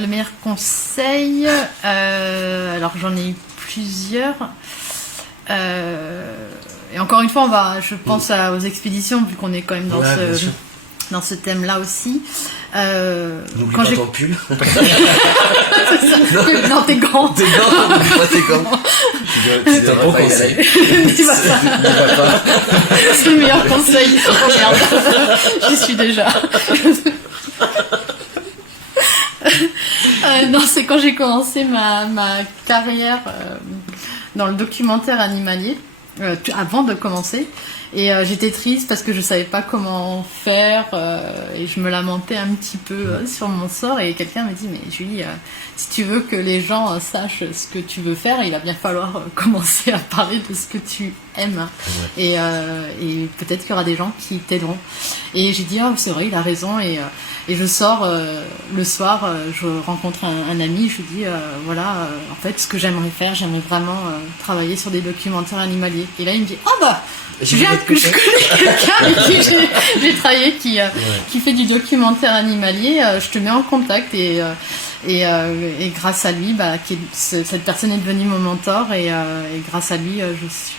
Le meilleur conseil, alors j'en ai eu plusieurs. Et encore une fois, je pense aux expéditions, vu qu'on est quand même dans ce thème-là aussi. N'oublie pas ton pull. Non, t'es gants. T'es gants, n'oublie pas tes gants. C'est un bon conseil. C'est le meilleur conseil. Oh merde, j'y suis déjà. Non, c'est quand j'ai commencé ma carrière dans le documentaire animalier. avant de commencer. Et j'étais triste parce que je savais pas comment faire et je me lamentais un petit peu sur mon sort. Et quelqu'un m'a dit, mais Julie, si tu veux que les gens sachent ce que tu veux faire, il va bien falloir commencer à parler de ce que tu aimes. Ouais. Et peut-être qu'il y aura des gens qui t'aideront. Et j'ai dit, oh, c'est vrai, il a raison. Et je sors le soir, je rencontre un ami, je lui dis, voilà, en fait, ce que j'aimerais faire, j'aimerais vraiment travailler sur des documentaires animaliers. Et là, il me dit, oh bah, je connais quelqu'un avec qui j'ai travaillé qui fait du documentaire animalier, je te mets en contact et grâce à lui, cette personne est devenue mon mentor et grâce à lui,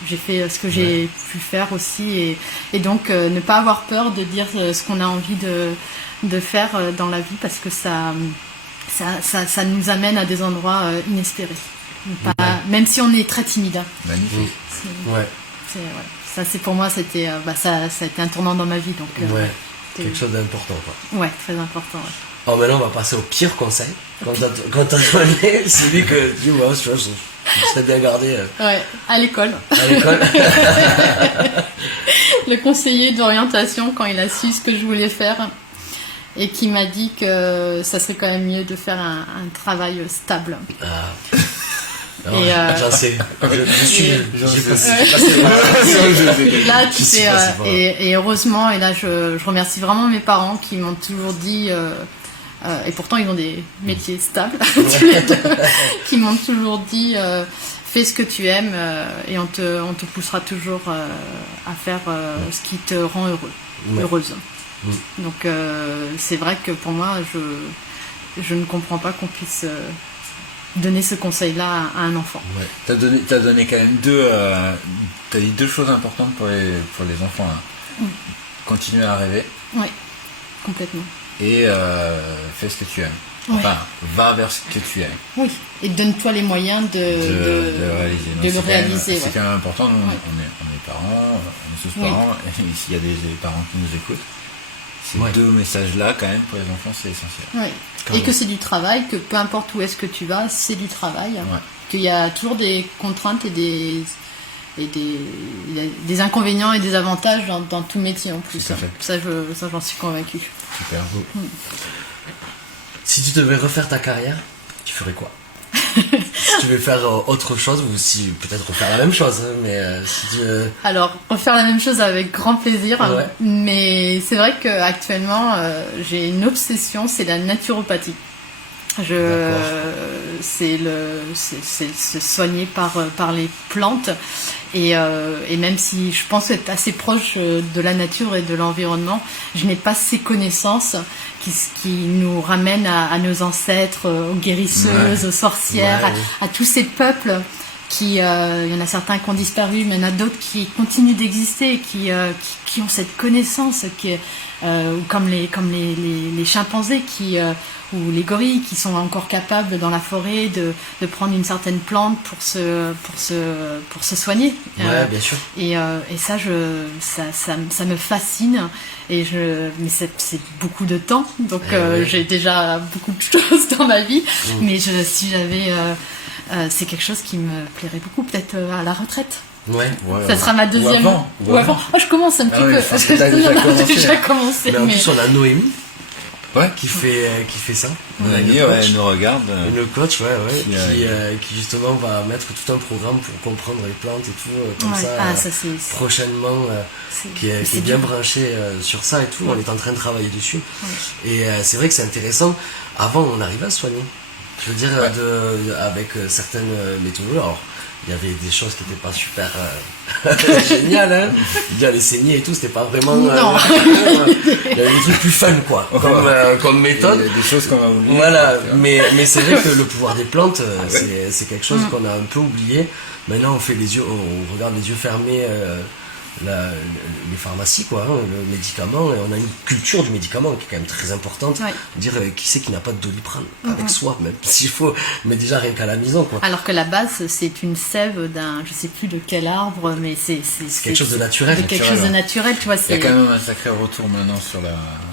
j'ai fait ce que j'ai pu faire aussi et donc ne pas avoir peur de dire ce qu'on a envie de faire dans la vie parce que ça nous amène à des endroits inespérés. Même si on est très timide. Magnifique. Ça, c'est pour moi, c'était ça a été un tournant dans ma vie. Donc, quelque chose d'important. Quoi. Ouais, très important. Ouais. Alors maintenant, on va passer au pire conseil. Quand t'as donné, celui que tu vois, je serais bien gardé. Ouais, à l'école. À l'école. Le conseiller d'orientation, quand il a su ce que je voulais faire, et qui m'a dit que ça serait quand même mieux de faire un travail stable. Ah. Alors, j'en sais. Là, tu sais, et heureusement, et là, je remercie vraiment mes parents qui m'ont toujours dit, et pourtant ils ont des métiers stables, tous les deux, qui m'ont toujours dit, fais ce que tu aimes, et on te poussera toujours à faire ce qui te rend heureuse. Donc, c'est vrai que pour moi, je ne comprends pas qu'on puisse donner ce conseil-là à un enfant. Ouais. T'as donné quand même t'as dit deux choses importantes pour les enfants. Hein. Continuer à rêver. Oui, complètement. Et fais ce que tu aimes. Enfin, va vers ce que tu aimes. Oui, et donne-toi les moyens de le réaliser. C'est quand même important. Nous, on est parents, on est tous parents. Et s'il y a des parents qui nous écoutent, ces deux messages-là, quand même, pour les enfants, c'est essentiel. Oui. Et que c'est du travail, que peu importe où est-ce que tu vas, c'est du travail. Ouais. Qu'il y a toujours des contraintes et des inconvénients et des avantages dans tout métier en plus. Ça, j'en suis convaincue. Super. Si tu devais refaire ta carrière, tu ferais quoi? Si tu veux faire autre chose ou si peut-être refaire la même chose, mais si tu veux... Alors, refaire la même chose avec grand plaisir, mais c'est vrai qu'actuellement j'ai une obsession, c'est la naturopathie. C'est se soigner par les plantes et même si je pense être assez proche de la nature et de l'environnement, je n'ai pas ces connaissances qui nous ramènent à nos ancêtres, aux guérisseuses, aux sorcières, à tous ces peuples il y en a certains qui ont disparu, mais il y en a d'autres qui continuent d'exister, qui ont cette connaissance, comme les chimpanzés ou les gorilles qui sont encore capables dans la forêt de prendre une certaine plante pour se soigner. Ouais, bien sûr. Et ça me fascine. Mais c'est beaucoup de temps, donc j'ai déjà beaucoup de choses dans ma vie. Mais si j'avais c'est quelque chose qui me plairait beaucoup, peut-être à la retraite. Ça sera ma deuxième. Ou avant. Oh, je commence un petit peu. T'as déjà commencé. Mais en plus, on a Noémie. Qui fait ça. Noémie, elle nous regarde. Le coach, qui justement va mettre tout un programme pour comprendre les plantes et tout, comme ça, prochainement, qui est bien branché sur ça et tout. On est en train de travailler dessus. Et c'est vrai que c'est intéressant. Avant, on arrivait à se soigner. Je veux dire, avec certaines méthodes. Alors, il y avait des choses qui n'étaient pas super géniales, hein. Déjà les saignées et tout, c'était pas vraiment. Il y avait des trucs plus fun, quoi, comme méthode. Il y a des choses qu'on a oubliées. Voilà, mais c'est vrai que le pouvoir des plantes, c'est quelque chose qu'on a un peu oublié. Maintenant, on regarde les yeux fermés. Les pharmacies, quoi, le médicament, et on a une culture du médicament qui est quand même très importante. Dire qui c'est qui n'a pas de Doliprane avec soi, même s'il faut, mais déjà rien qu'à la maison, quoi. Alors que la base, c'est une sève je sais plus de quel arbre, mais c'est quelque chose de naturel. Quelque chose de naturel, tu vois. Il y a quand même un sacré retour maintenant sur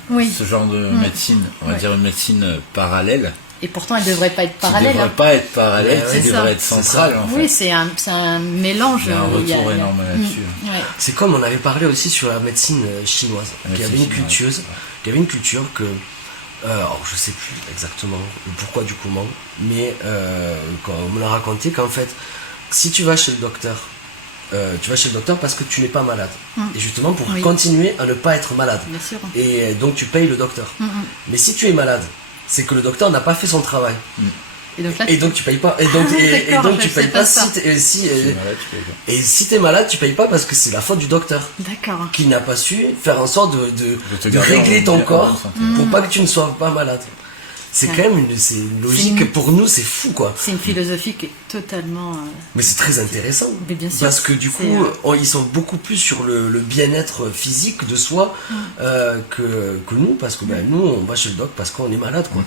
ce genre de médecine, on va dire une médecine parallèle. Et pourtant, elle ne devrait pas être parallèle. Qui ne devrait pas être parallèle, qui devrait être centrale. En fait. Oui, c'est un mélange. Il y a un retour énorme là-dessus. Ouais. C'est comme on avait parlé aussi sur la médecine chinoise, qui avait une culture que, alors je sais plus exactement le pourquoi du comment, mais quand on me l'a raconté qu'en fait, si tu vas chez le docteur, tu vas chez le docteur parce que tu n'es pas malade. Et justement pour continuer à ne pas être malade. Bien sûr. Et donc tu payes le docteur. Mais si tu es malade, c'est que le docteur n'a pas fait son travail. Et donc tu payes pas. Et donc tu payes pas et si t'es malade, tu payes pas parce que c'est la faute du docteur. D'accord. Qui n'a pas su faire en sorte de régler ton corps pour pas que tu ne sois pas malade. C'est quand même une logique, pour nous c'est fou quoi. C'est une philosophie qui est totalement... Mais c'est très intéressant. Mais bien sûr, parce que du coup, ils sont beaucoup plus sur le bien-être physique de soi que nous, parce que nous on va chez le doc parce qu'on est malade quoi.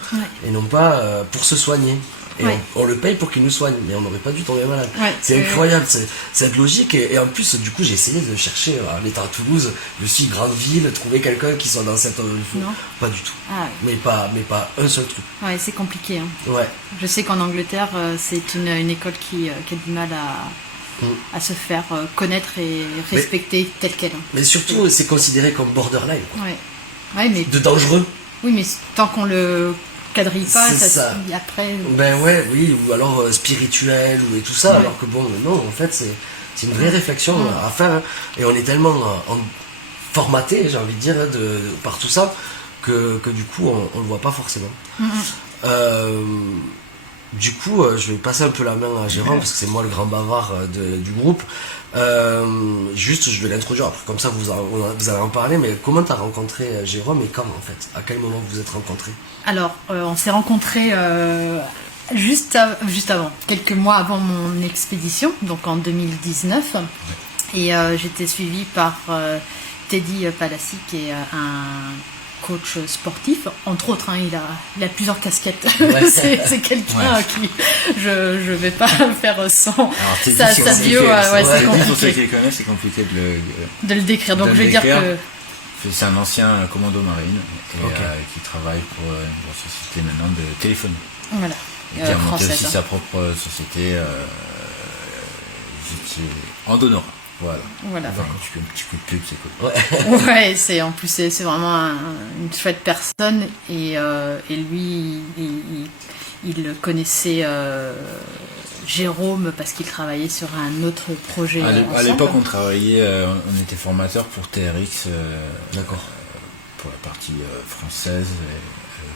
Et non pas pour se soigner. Et on le paye pour qu'il nous soigne, mais on n'aurait pas dû tomber malade. C'est incroyable, cette logique. Et en plus, du coup, j'ai essayé de chercher, en étant à Toulouse, je suis grande ville, trouver quelqu'un qui soit dans cette... Non. Pas du tout. Mais pas un seul truc. Ouais, c'est compliqué. Hein. Ouais. Je sais qu'en Angleterre, c'est une école qui a du mal à se faire connaître et respecter telle qu'elle. Mais surtout, c'est considéré comme borderline. Quoi. Ouais, mais... De dangereux. Oui, mais tant qu'on le... quadrille pas, ça. Après... ou alors spirituel et tout ça, alors que non, en fait c'est une vraie réflexion à faire, et on est tellement formaté, j'ai envie de dire, par tout ça, que du coup on le voit pas forcément. Du coup, je vais passer un peu la main à Jérôme, parce que c'est moi le grand bavard du groupe. Juste, je vais l'introduire, après comme ça vous allez en parler, mais comment tu as rencontré Jérôme et quand en fait? À quel moment vous vous êtes rencontrés? Alors, on s'est rencontrés juste avant, quelques mois avant mon expédition, donc en 2019. Et j'étais suivie par Teddy Palassi, qui est un coach sportif, entre autres, il a plusieurs casquettes. C'est quelqu'un qui, je vais pas faire sans sa bio. C'est compliqué. Pour ceux qui le connaissent, c'est compliqué de le décrire. Donc je vais dire que c'est un ancien commando marine qui travaille pour une société maintenant de téléphonie. Voilà. Et qui a monté aussi sa propre société Voilà. Enfin, un petit coup de pub, c'est cool. Ouais, c'est vraiment une chouette personne, et lui, il connaissait Jérôme parce qu'il travaillait sur un autre projet. À l'époque, on travaillait, on était formateur pour TRX, pour la partie française et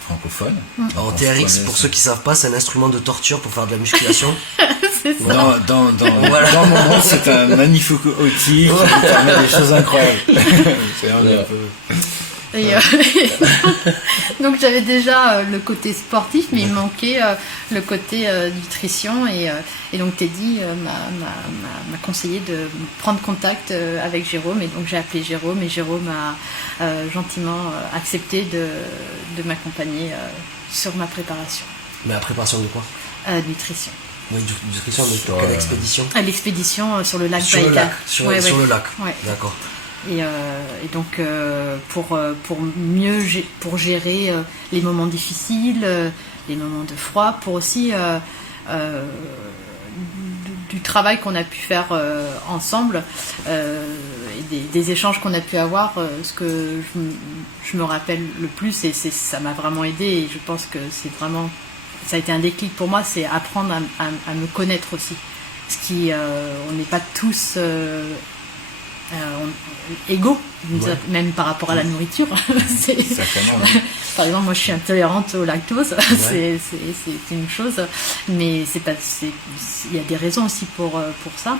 francophone. Alors TRX, pour ceux qui savent pas, c'est un instrument de torture pour faire de la musculation. C'est ça. Dans mon monde, c'est un magnifique outil qui permet des choses incroyables. C'est un peu... Donc j'avais déjà le côté sportif, mais il manquait le côté nutrition, et donc Teddy m'a conseillé de prendre contact avec Jérôme, et donc j'ai appelé Jérôme, et Jérôme a gentiment accepté de m'accompagner sur ma préparation. Mais la préparation de quoi? Nutrition. Oui, nutrition, mais quelle expédition? À l'expédition sur le lac Baïka. Sur le lac, ouais. D'accord. Et donc pour gérer les moments difficiles, les moments de froid, pour aussi du travail qu'on a pu faire ensemble, et des échanges qu'on a pu avoir, ce que je me rappelle le plus, et ça m'a vraiment aidé, et je pense que ça a été un déclic pour moi, c'est apprendre à me connaître aussi. Ce qui, on n'est pas tous égaux, même par rapport à la nourriture. Par exemple, moi je suis intolérante au lactose, c'est une chose, mais il y a des raisons aussi pour ça.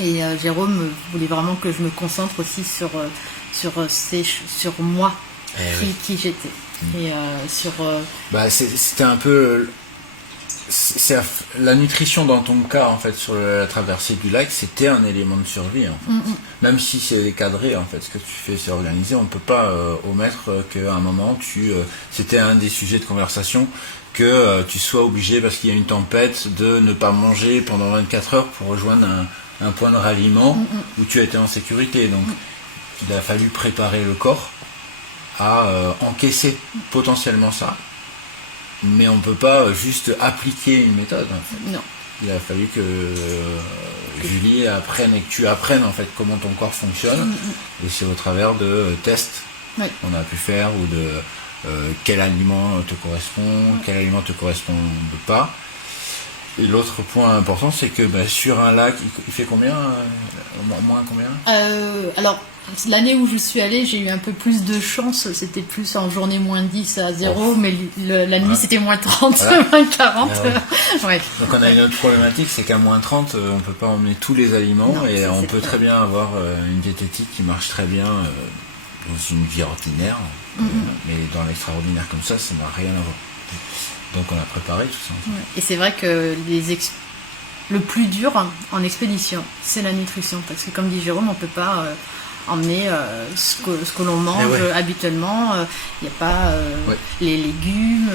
Et Jérôme voulait vraiment que je me concentre aussi sur moi, qui j'étais. Et c'était un peu la nutrition dans ton cas, en fait, sur la traversée du lac, c'était un élément de survie, en fait. Même si c'est cadré, en fait, ce que tu fais, c'est organisé, on ne peut pas omettre qu'à un moment, c'était un des sujets de conversation, que tu sois obligé, parce qu'il y a une tempête, de ne pas manger pendant 24 heures pour rejoindre un point de ralliement où tu étais en sécurité. Donc, il a fallu préparer le corps à encaisser potentiellement ça. mais on ne peut pas juste appliquer une méthode. En fait. Non. Il a fallu que Julie apprenne et que tu apprennes en fait comment ton corps fonctionne. Et c'est au travers de tests qu'on a pu faire ou de quel aliment te correspond, quel aliment te correspond pas. Et l'autre point important, c'est que sur un lac, il fait combien moins combien Alors, l'année où je suis allée, j'ai eu un peu plus de chance. C'était plus en journée moins 10 à 0, mais la nuit c'était moins 30, moins 40. Ouais. Donc on a une autre problématique, c'est qu'à moins 30, on peut pas emmener tous les aliments. Non, et on peut très bien avoir une diététique qui marche très bien dans une vie ordinaire. Mais dans l'extraordinaire comme ça n'a rien à voir. Donc on a préparé tout ça. Et c'est vrai que le plus dur en expédition, c'est la nutrition. Parce que comme dit Jérôme, on ne peut pas emmener ce que l'on mange habituellement. Il n'y a pas les légumes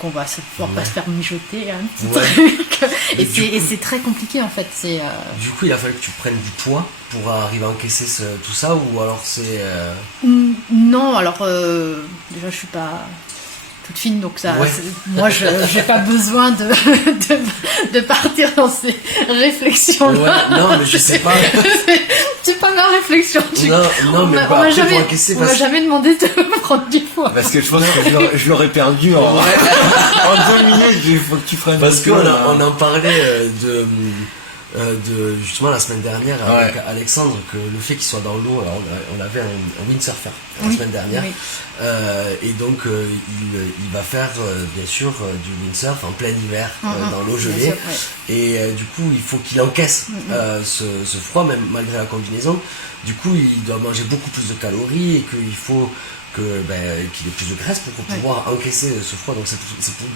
qu'on va se faire mijoter un petit truc. Et c'est très compliqué en fait. Du coup, il a fallu que tu prennes du poids pour arriver à encaisser tout ça, ou alors c'est... Non, alors déjà je suis pas... toute fine, donc ça, moi je n'ai pas besoin de partir dans ces réflexions-là. Non, mais je sais pas. C'est pas ma réflexion. Non, mais on m'a jamais demandé de prendre du poids. Parce que je pense que je l'aurais perdu en 2 minutes. Il faut que tu prennes. Parce qu'on en parlait justement la semaine dernière avec Alexandre, que le fait qu'il soit dans l'eau, alors on avait un windsurfer la semaine dernière, et donc il va faire bien sûr du windsurf en plein hiver dans l'eau gelée, et du coup il faut qu'il encaisse ce froid, même malgré la combinaison. Du coup il doit manger beaucoup plus de calories, et qu'il faut qu'il ait plus de graisse pour pouvoir encaisser ce froid. Donc c'est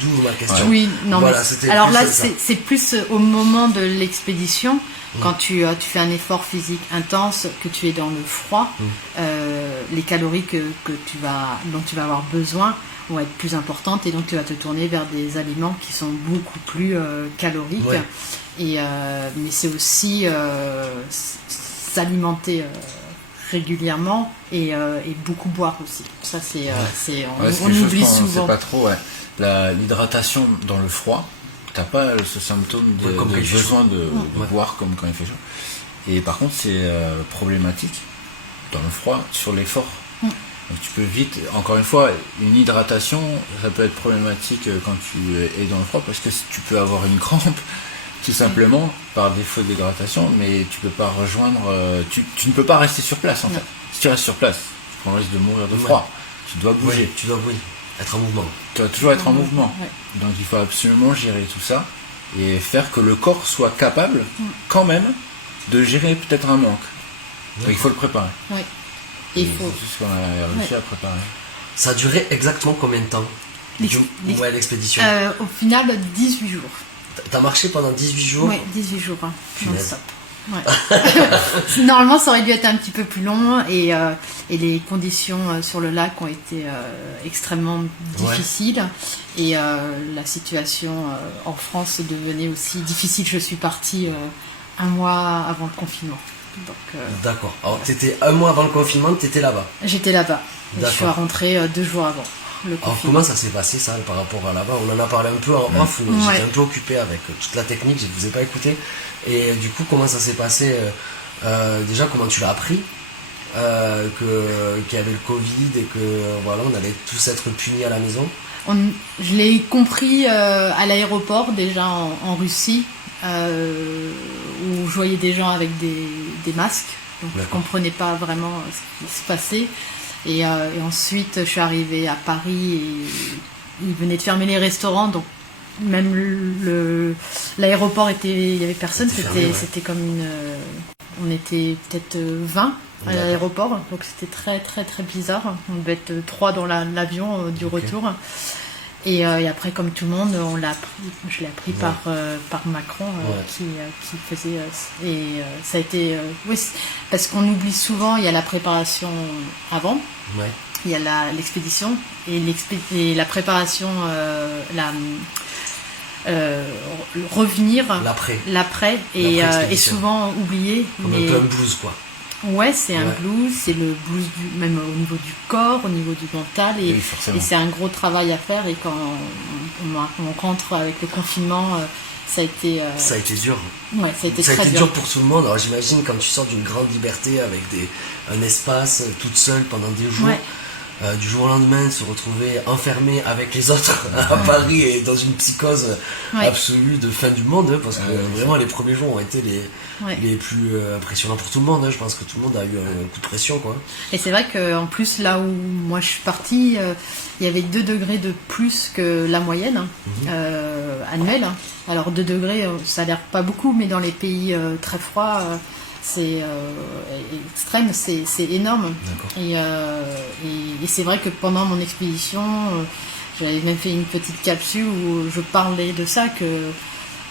d'où ma question. Oui, non, voilà, mais alors là c'est plus au moment de l'expédition, quand tu fais un effort physique intense, que tu es dans le froid, les calories dont tu vas avoir besoin vont être plus importantes, et donc tu vas te tourner vers des aliments qui sont beaucoup plus caloriques. Mais c'est aussi s'alimenter régulièrement et beaucoup boire aussi. Ça on oublie souvent. C'est pas trop. L'hydratation dans le froid, t'as pas ce symptôme de besoin de boire comme quand il fait chaud. Et par contre c'est problématique dans le froid sur l'effort. Donc tu peux vite, encore une fois, une hydratation, ça peut être problématique quand tu es dans le froid, parce que tu peux avoir une crampe tout simplement par défaut d'hydratation, mais tu peux pas rejoindre, tu ne peux pas rester sur place en fait. Si tu restes sur place, tu prends le risque de mourir de froid. Tu dois bouger. Tu dois être en mouvement. Tu dois toujours être en mouvement. Donc il faut absolument gérer tout ça et faire que le corps soit capable quand même de gérer peut-être un manque. Donc il faut le préparer. Et il faut tout ce qu'on a réussi à préparer. Ça a duré exactement combien de temps l'expédition? Au final, 18 jours. T'as marché pendant 18 jours? Oui, 18 jours. Non-stop. Normalement, ça aurait dû être un petit peu plus long, et les conditions sur le lac ont été extrêmement difficiles, et la situation en France devenait aussi difficile. Je suis partie un mois avant le confinement. D'accord. Alors, t'étais un mois avant le confinement, t'étais là-bas? J'étais là-bas. Je suis rentrée 2 jours avant. Alors comment ça s'est passé ça par rapport à là-bas? On en a parlé un peu en off, j'étais un peu occupé avec toute la technique, je ne vous ai pas écouté. Et du coup, comment ça s'est passé? Déjà, comment tu l'as appris qu'il y avait le Covid et que voilà, on allait tous être punis à la maison? Je l'ai compris à l'aéroport, déjà en Russie, où je voyais des gens avec des masques, donc je ne comprenais pas vraiment ce qui se passait. Et ensuite, je suis arrivée à Paris, et ils venaient de fermer les restaurants, donc même l'aéroport il y avait personne, c'était comme on était peut-être 20 à l'aéroport, donc c'était très très très bizarre. On devait être 3 dans l'avion du retour. Et après, comme tout le monde, je l'ai appris par Macron qui faisait. Ça a été. Parce qu'on oublie souvent, il y a la préparation avant, il y a l'expédition, et la préparation, revenir, l'après est souvent oublié. Comme un peu un blues, quoi. Ouais, c'est un blues, c'est le blues même au niveau du corps, au niveau du mental, et c'est un gros travail à faire. Et quand on rentre avec le confinement, ça a été dur. Ouais, ça a été très très dur pour tout le monde. Alors j'imagine quand tu sors d'une grande liberté avec un espace toute seule pendant des jours. Du jour au lendemain, se retrouver enfermé avec les autres à Paris et dans une psychose absolue de fin du monde, parce que vraiment les premiers jours ont été les plus impressionnants pour tout le monde. Je pense que tout le monde a eu un coup de pression, quoi. Et c'est vrai qu'en plus, là où moi je suis partie, il y avait 2 degrés de plus que la moyenne annuelle. Alors 2 degrés, ça a l'air pas beaucoup, mais dans les pays très froids, c'est extrême, c'est énorme. Et c'est vrai que pendant mon expédition, j'avais même fait une petite capsule où je parlais de ça, qu'il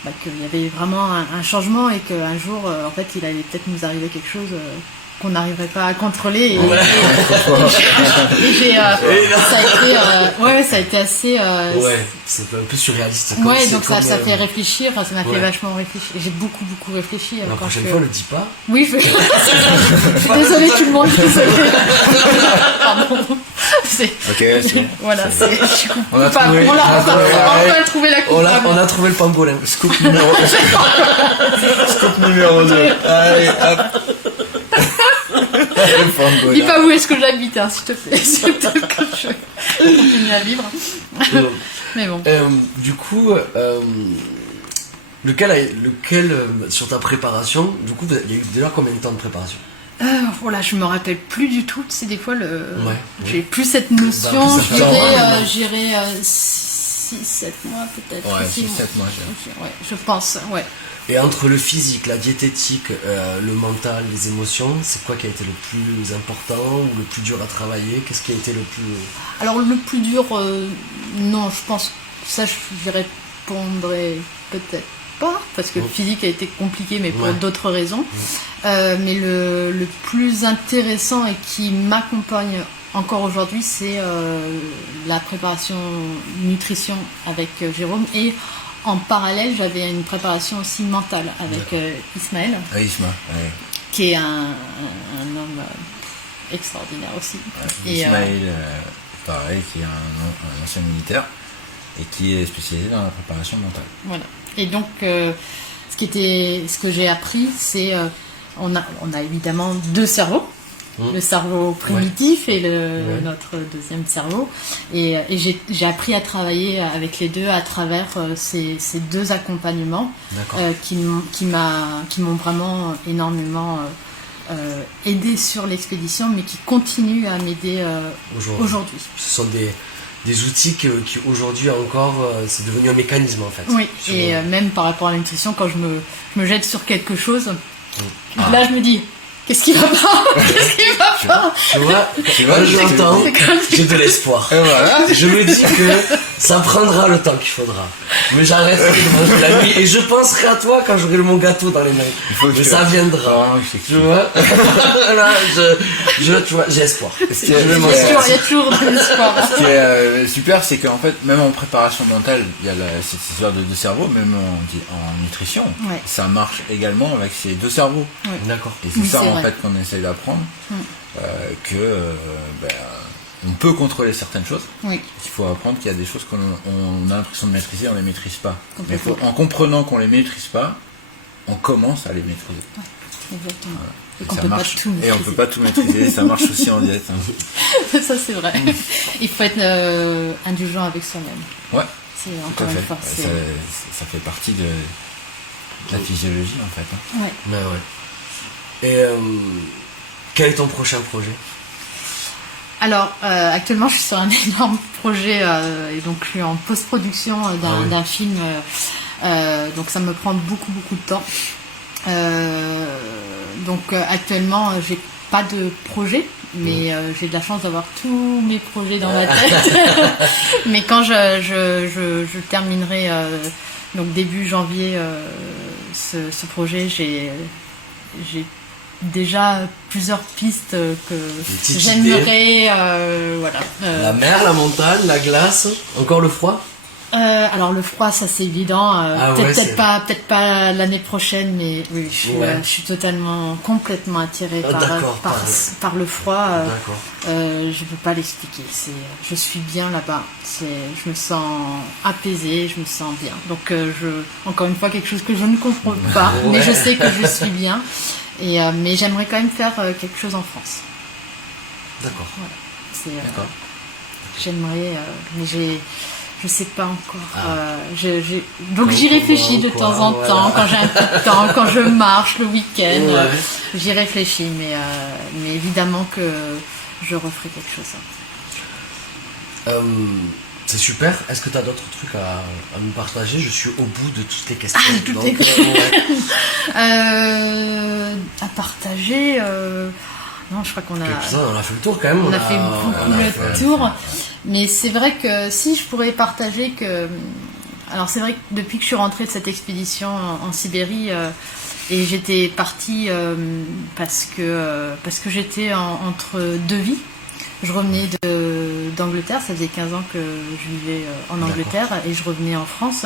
y avait vraiment un changement, et qu'un jour, en fait, il allait peut-être nous arriver quelque chose qu'on n'arriverait pas à contrôler. Ça a été assez... c'est un peu surréaliste. Donc ça fait réfléchir, ça m'a fait vachement réfléchir. J'ai beaucoup réfléchi. La prochaine fois, le dis pas. Oui, je suis désolée tout le monde, Pardon. Ok, c'est bon. Voilà, on a trouvé la coupe. On a trouvé le pangolin. Scoop numéro 2. Allez, hop. Dis pas où est-ce que j'habite, s'il te plaît. C'est peut-être que je continue à vivre. Mais bon. Du coup, lequel sur ta préparation, du coup, il y a eu déjà combien de temps de préparation? Voilà, je me rappelle plus du tout. C'est des fois j'ai plus cette notion. J'irai 6-7 mois peut-être. Ouais, 6-7 mois. Je pense. Ouais. Et entre le physique, la diététique, le mental, les émotions, c'est quoi qui a été le plus important ou le plus dur à travailler? Qu'est-ce qui a été le plus... Alors le plus dur, non, je pense que ça je répondrai peut-être pas, parce que le physique a été compliqué, mais pour d'autres raisons. Mais le plus intéressant et qui m'accompagne encore aujourd'hui, c'est la préparation nutrition avec Jérôme, et en parallèle, j'avais une préparation aussi mentale avec Ismaël, qui est un homme extraordinaire aussi. Ismaël, pareil, qui est un ancien militaire et qui est spécialisé dans la préparation mentale. Voilà. Et donc, ce que j'ai appris, c'est on a évidemment 2 cerveaux. Le cerveau primitif et notre deuxième cerveau, et j'ai appris à travailler avec les deux à travers ces 2 accompagnements qui m'ont vraiment énormément aidé sur l'expédition, mais qui continuent à m'aider aujourd'hui. Ce sont des outils qui aujourd'hui encore, c'est devenu un mécanisme en fait. Oui, et même par rapport à la nutrition, quand je me jette sur quelque chose, là je me dis... Qu'est-ce qui va pas? Tu vois, j'entends, j'ai de l'espoir. Voilà. Je me dis que ça prendra le temps qu'il faudra. Mais j'arrêterai de manger la nuit et je penserai à toi quand j'aurai mon gâteau dans les mains. Mais ça viendra. Tu vois? Là, tu vois, j'ai espoir. Il y a toujours de l'espoir. Ce qui est super, c'est qu'en fait, même en préparation mentale, il y a cette histoire de 2 cerveaux, même en nutrition, ça marche également avec ces 2 cerveaux. D'accord. Et c'est ça en fait qu'on essaye d'apprendre, on peut contrôler certaines choses. Il faut apprendre qu'il y a des choses qu'on a l'impression de maîtriser, on ne les maîtrise pas. Mais en comprenant qu'on ne les maîtrise pas, on commence à les maîtriser. Exactement. Voilà. Et on ne peut pas tout maîtriser, ça marche aussi en diète. Ça c'est vrai. Il faut être indulgent avec soi-même. Ouais. C'est encore une fois. Ça fait partie de la physiologie en fait. Ouais. Et quel est ton prochain projet? Alors, actuellement, je suis sur un énorme projet, et donc je suis en post-production d'un film, donc ça me prend beaucoup de temps. Donc actuellement, j'ai pas de projet, mais j'ai de la chance d'avoir tous mes projets dans ma tête. Mais quand je terminerai, donc début janvier, ce projet, j'ai déjà plusieurs pistes que j'aimerais. La mer, la montagne, la glace, encore le froid? Alors le froid, ça c'est évident. Peut-être pas l'année prochaine, mais oui, je suis complètement attirée par le froid. Je peux pas l'expliquer. Je suis bien là-bas. Je me sens apaisée, je me sens bien. Donc encore une fois quelque chose que je ne comprends pas, mais je sais que je suis bien. Mais j'aimerais quand même faire quelque chose en France. D'accord. Voilà. J'aimerais, mais je sais pas encore. Donc j'y réfléchis de temps en temps, quand j'ai un peu de temps, quand je marche le week-end. J'y réfléchis, mais évidemment que je referai quelque chose. C'est super. Est-ce que tu as d'autres trucs à nous partager? Je suis au bout de toutes les questions. À partager. Non, je crois qu'on a. On a fait le tour quand même. On a fait beaucoup le tour. Mais c'est vrai que si je pourrais partager que. Alors c'est vrai que depuis que je suis rentrée de cette expédition en Sibérie, et j'étais partie parce que j'étais entre deux vies. Je revenais d'Angleterre, ça faisait 15 ans que je vivais en Angleterre et je revenais en France.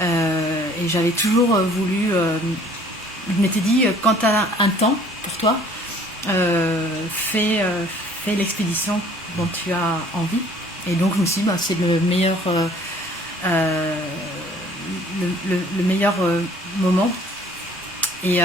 Et j'avais toujours voulu. Je m'étais dit, quand tu as un temps pour toi, fais l'expédition dont tu as envie. Et donc je me suis dit, c'est le meilleur moment. Et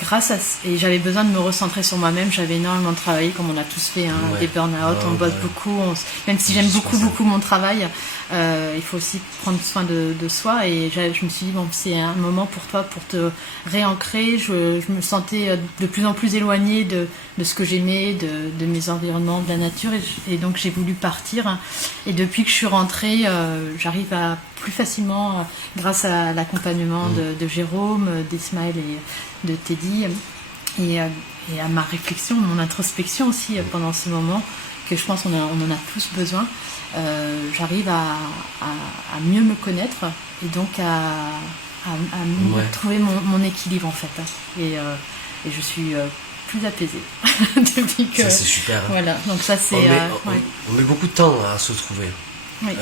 grâce à et j'avais besoin de me recentrer sur moi-même. J'avais énormément travaillé, comme on a tous fait, des burn-out. On bosse beaucoup. Même si j'aime beaucoup mon travail, il faut aussi prendre soin de soi. Et je me suis dit, c'est un moment pour toi pour te réancrer. Je me sentais de plus en plus éloignée de ce que j'aimais, de mes environnements, de la nature. Et donc j'ai voulu partir. Et depuis que je suis rentrée, j'arrive à plus facilement, grâce à l'accompagnement de Jérôme, d'Ismaël et de Teddy, et à ma réflexion, mon introspection aussi pendant ce moment, que je pense qu'on en a tous besoin. J'arrive à mieux me connaître et donc à trouver mon équilibre en fait. Et je suis plus apaisée depuis que. Ça c'est super. Voilà, donc ça c'est. On met beaucoup de temps à se trouver. Oui.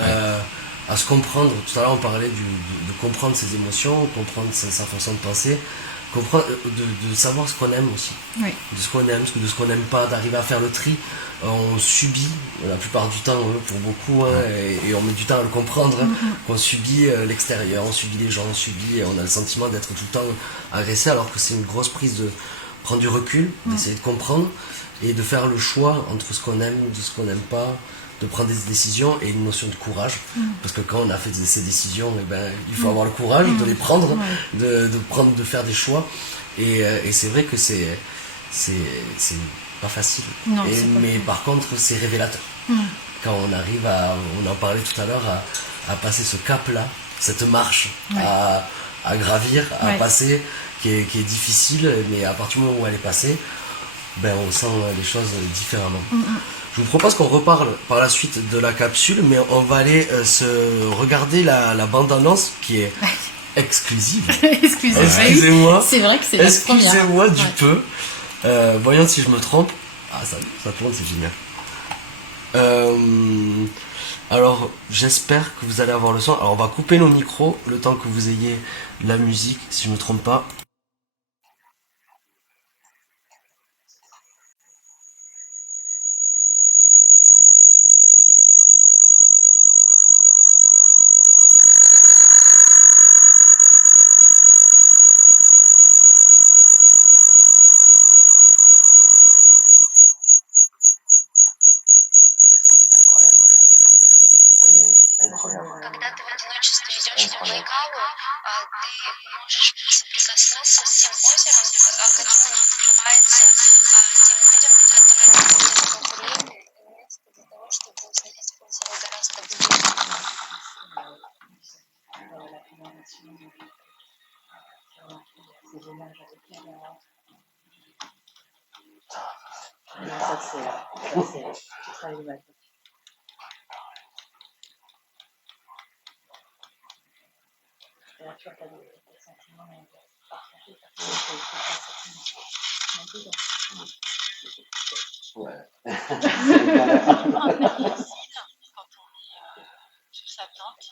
À se comprendre. Tout à l'heure on parlait de comprendre ses émotions, comprendre sa façon de penser, comprendre, de savoir ce qu'on aime aussi, de ce qu'on aime, de ce qu'on n'aime pas, d'arriver à faire le tri. On subit la plupart du temps, pour beaucoup, et on met du temps à le comprendre, qu'on subit l'extérieur, on subit les gens, on a le sentiment d'être tout le temps agressé, alors que c'est une grosse prise de prendre du recul, d'essayer de comprendre et de faire le choix entre ce qu'on aime, de ce qu'on n'aime pas, de prendre des décisions, et une notion de courage, parce que quand on a fait ces décisions, il faut avoir le courage de les prendre, de faire des choix, et c'est vrai que c'est pas facile. Non, mais par contre c'est révélateur. Quand on arrive on en parlait tout à l'heure, à passer ce cap là, cette marche à gravir, à passer, qui est difficile, mais à partir du moment où elle est passée, on sent les choses différemment. Je vous propose qu'on reparle par la suite de la capsule, mais on va aller se regarder la bande-annonce qui est exclusive. Excusez-moi. C'est vrai que c'est la première. Excusez-moi du peu. Voyons si je me trompe. Ah, ça tourne, c'est génial. Alors, j'espère que vous allez avoir le son. Alors, on va couper nos micros le temps que vous ayez la musique, si je me trompe pas. Когда ты в одиночестве идешь по Байкалу, ты можешь соприкоснуться с тем озером, каким оно открывается тем людям, которые находятся в Курине, и место для того, чтобы узнать озеро гораздо ближе. Quand on est sur sa plante,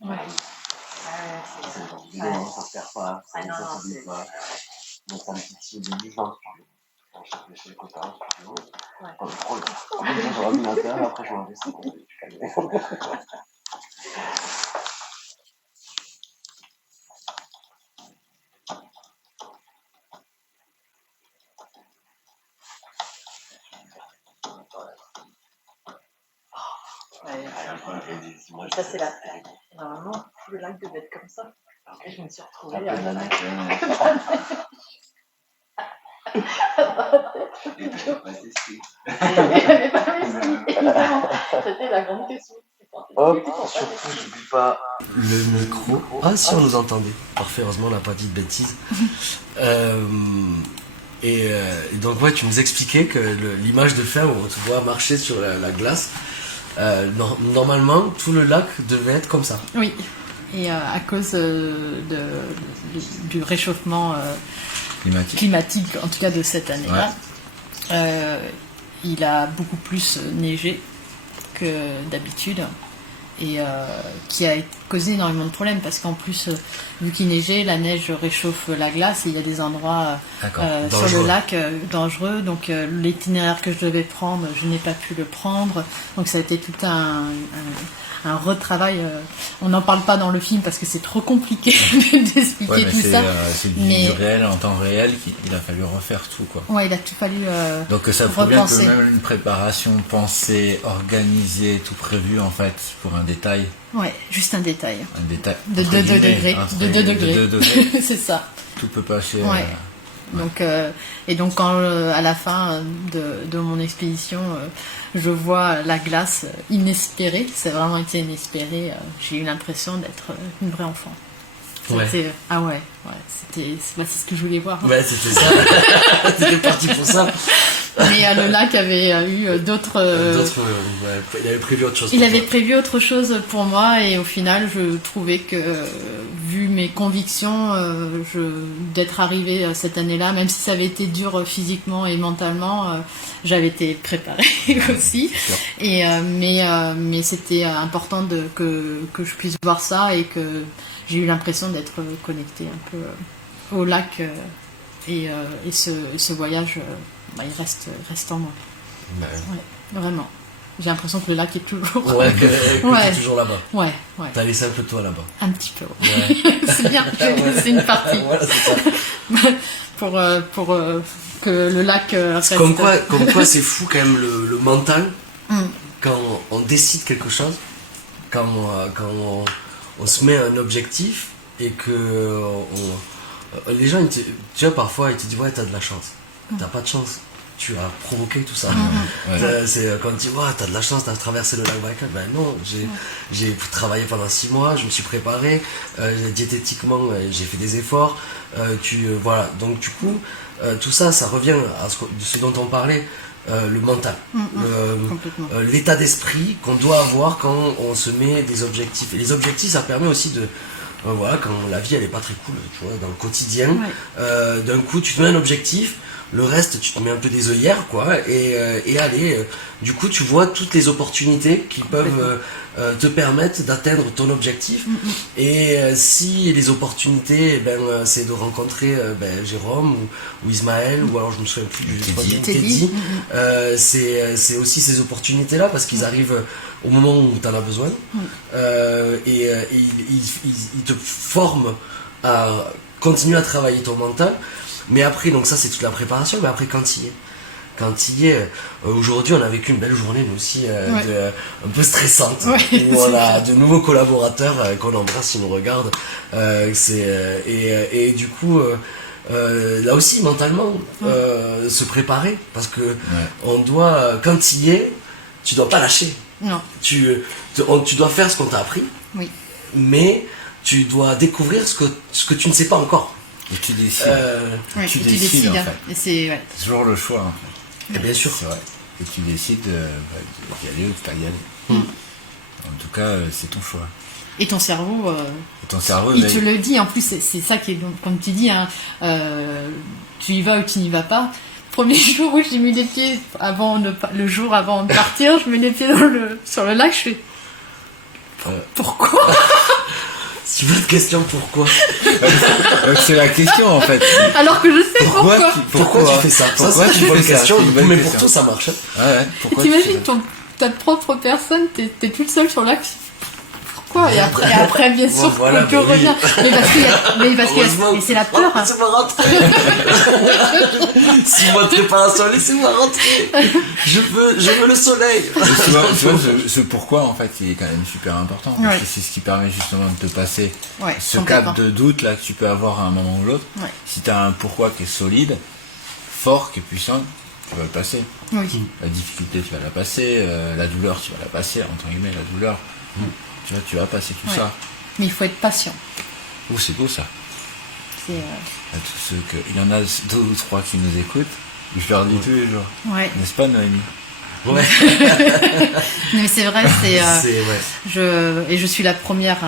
Ouais. Ça se perd pas, ça s'oublie pas. Donc ça me titille au début, je chez les copains, quand je prends l'ordinateur, après je m'investis. Ça c'est la. Normalement, tout le lac devait être comme ça. Et je me suis retrouvée. C'était la grande question. Hop, surtout, j'oublie pas le micro. Ah, si on nous entendait. Parfait, heureusement, on n'a pas dit de bêtises. Et donc, ouais, tu nous expliquais que l'image de fer où on te voit marcher sur la glace, normalement, tout le lac devait être comme ça. Oui, et à cause du réchauffement climatique, en tout cas de cette année-là, il a beaucoup plus neigé que d'habitude. Et qui a causé énormément de problèmes parce qu'en plus, vu qu'il neigeait, la neige réchauffe la glace et il y a des endroits sur le lac dangereux. Donc l'itinéraire que je devais prendre, je n'ai pas pu le prendre. Donc ça a été tout un retravail. On n'en parle pas dans le film parce que c'est trop compliqué d'expliquer tout ça. C'est du réel en temps réel qu'il a fallu refaire tout, quoi. Ouais, il a tout fallu donc ça prouve bien que même une préparation pensée, organisée, tout prévu en fait pour un détail. Ouais, juste un détail. Un détail. De 2 degrés. De 2 degrés. C'est ça. Tout peut passer. Ouais. Donc, et donc quand à la fin de mon expédition, je vois la glace inespérée, ça a vraiment été inespéré, j'ai eu l'impression d'être une vraie enfant. C'était, c'est ce que je voulais voir. Ouais, c'était ça. C'était parti pour ça. Mais le lac avait eu d'autres. Il avait prévu autre chose. Il avait prévu autre chose pour moi et au final, je trouvais que, vu mes convictions, d'être arrivée cette année-là, même si ça avait été dur physiquement et mentalement, j'avais été préparée aussi. Et mais c'était important que je puisse voir ça et que j'ai eu l'impression d'être connectée un peu au lac et ce voyage. Il reste en moi. Ouais, vraiment. J'ai l'impression que le lac est toujours. T'es toujours là-bas. Ouais. T'as laissé un peu de toi là-bas. Un petit peu. Ouais. C'est bien. C'est une partie. Voilà, c'est ça. pour que le lac reste. Comme quoi, c'est fou quand même le mental. Quand on décide quelque chose, quand on se met un objectif et que les gens, tu vois, parfois ils te disent ouais, t'as de la chance. T'as pas de chance, tu as provoqué tout ça. C'est quand tu dis t'as de la chance, t'as traversé le lac Baïkal. Ben non, j'ai travaillé pendant 6 mois, je me suis préparé, diététiquement j'ai fait des efforts. Voilà, donc du coup tout ça revient à ce dont on parlait, le mental, l'état d'esprit qu'on doit avoir quand on se met des objectifs. Et les objectifs, ça permet aussi de quand la vie elle est pas très cool, tu vois, dans le quotidien, d'un coup tu te mets un objectif. Le reste, tu te mets un peu des œillères, quoi, et allez, du coup, tu vois toutes les opportunités qui peuvent te permettre d'atteindre ton objectif. Et si les opportunités, c'est de rencontrer Jérôme ou Ismaël, ou alors je me souviens plus du Teddy, c'est aussi ces opportunités-là, parce qu'ils arrivent au moment où tu en as besoin, et ils te forment à continuer à travailler ton mental. Mais après, donc ça c'est toute la préparation, mais après quand il y est, aujourd'hui on a vécu une belle journée, nous aussi, un peu stressante. Voilà, de nouveaux collaborateurs qu'on embrasse, ils nous regardent. Et du coup, là aussi mentalement, se préparer, parce que on doit, quand il y est, tu dois pas lâcher. Non. Tu dois faire ce qu'on t'a appris, mais tu dois découvrir ce que tu ne sais pas encore. Et tu décides. Tu décides en fait. Et c'est toujours le choix. En fait. Et bien sûr. C'est vrai. Et tu décides d'y aller ou de pas y aller. En tout cas, c'est ton choix. Et ton cerveau, il te le dit. En plus, c'est ça qui est, comme tu dis, tu y vas ou tu n'y vas pas. premier jour où j'ai mis les pieds, le jour avant de partir, je mets les pieds sur le lac, je fais... Pourquoi? Si vous avez une question, pourquoi? Donc c'est la question en fait. Alors que je sais pourquoi. Pourquoi tu fais ça? Pourquoi c'est une bonne question, C'est une bonne mais question. pour tout ça marche. Ouais, pourquoi T'imagines ta propre personne, t'es toute seule sur l'axe. Pourquoi? Et après bien sûr, voilà, le cœur mais oui. revient. Mais c'est la peur. Laissez-moi rentrer. 6 mois de préparation, laissez-moi rentrer. Je veux le soleil. Tu vois, ce pourquoi en fait il est quand même super important parce que c'est ce qui permet justement de te passer ce cap de doute là que tu peux avoir à un moment ou l'autre. Si tu as un pourquoi qui est solide, fort, qui est puissant, tu vas le passer. Oui. La difficulté tu vas la passer, la douleur tu vas la passer, entre guillemets la douleur. Tu vois, tu vas passer tout ça. Mais il faut être patient. Oh, c'est beau ça. C'est À tous ceux il y en a 2 ou 3 qui nous écoutent, je leur dis tous les jours. Ouais. N'est-ce pas Noémie? Ouais. Mais c'est vrai, ouais. je suis la première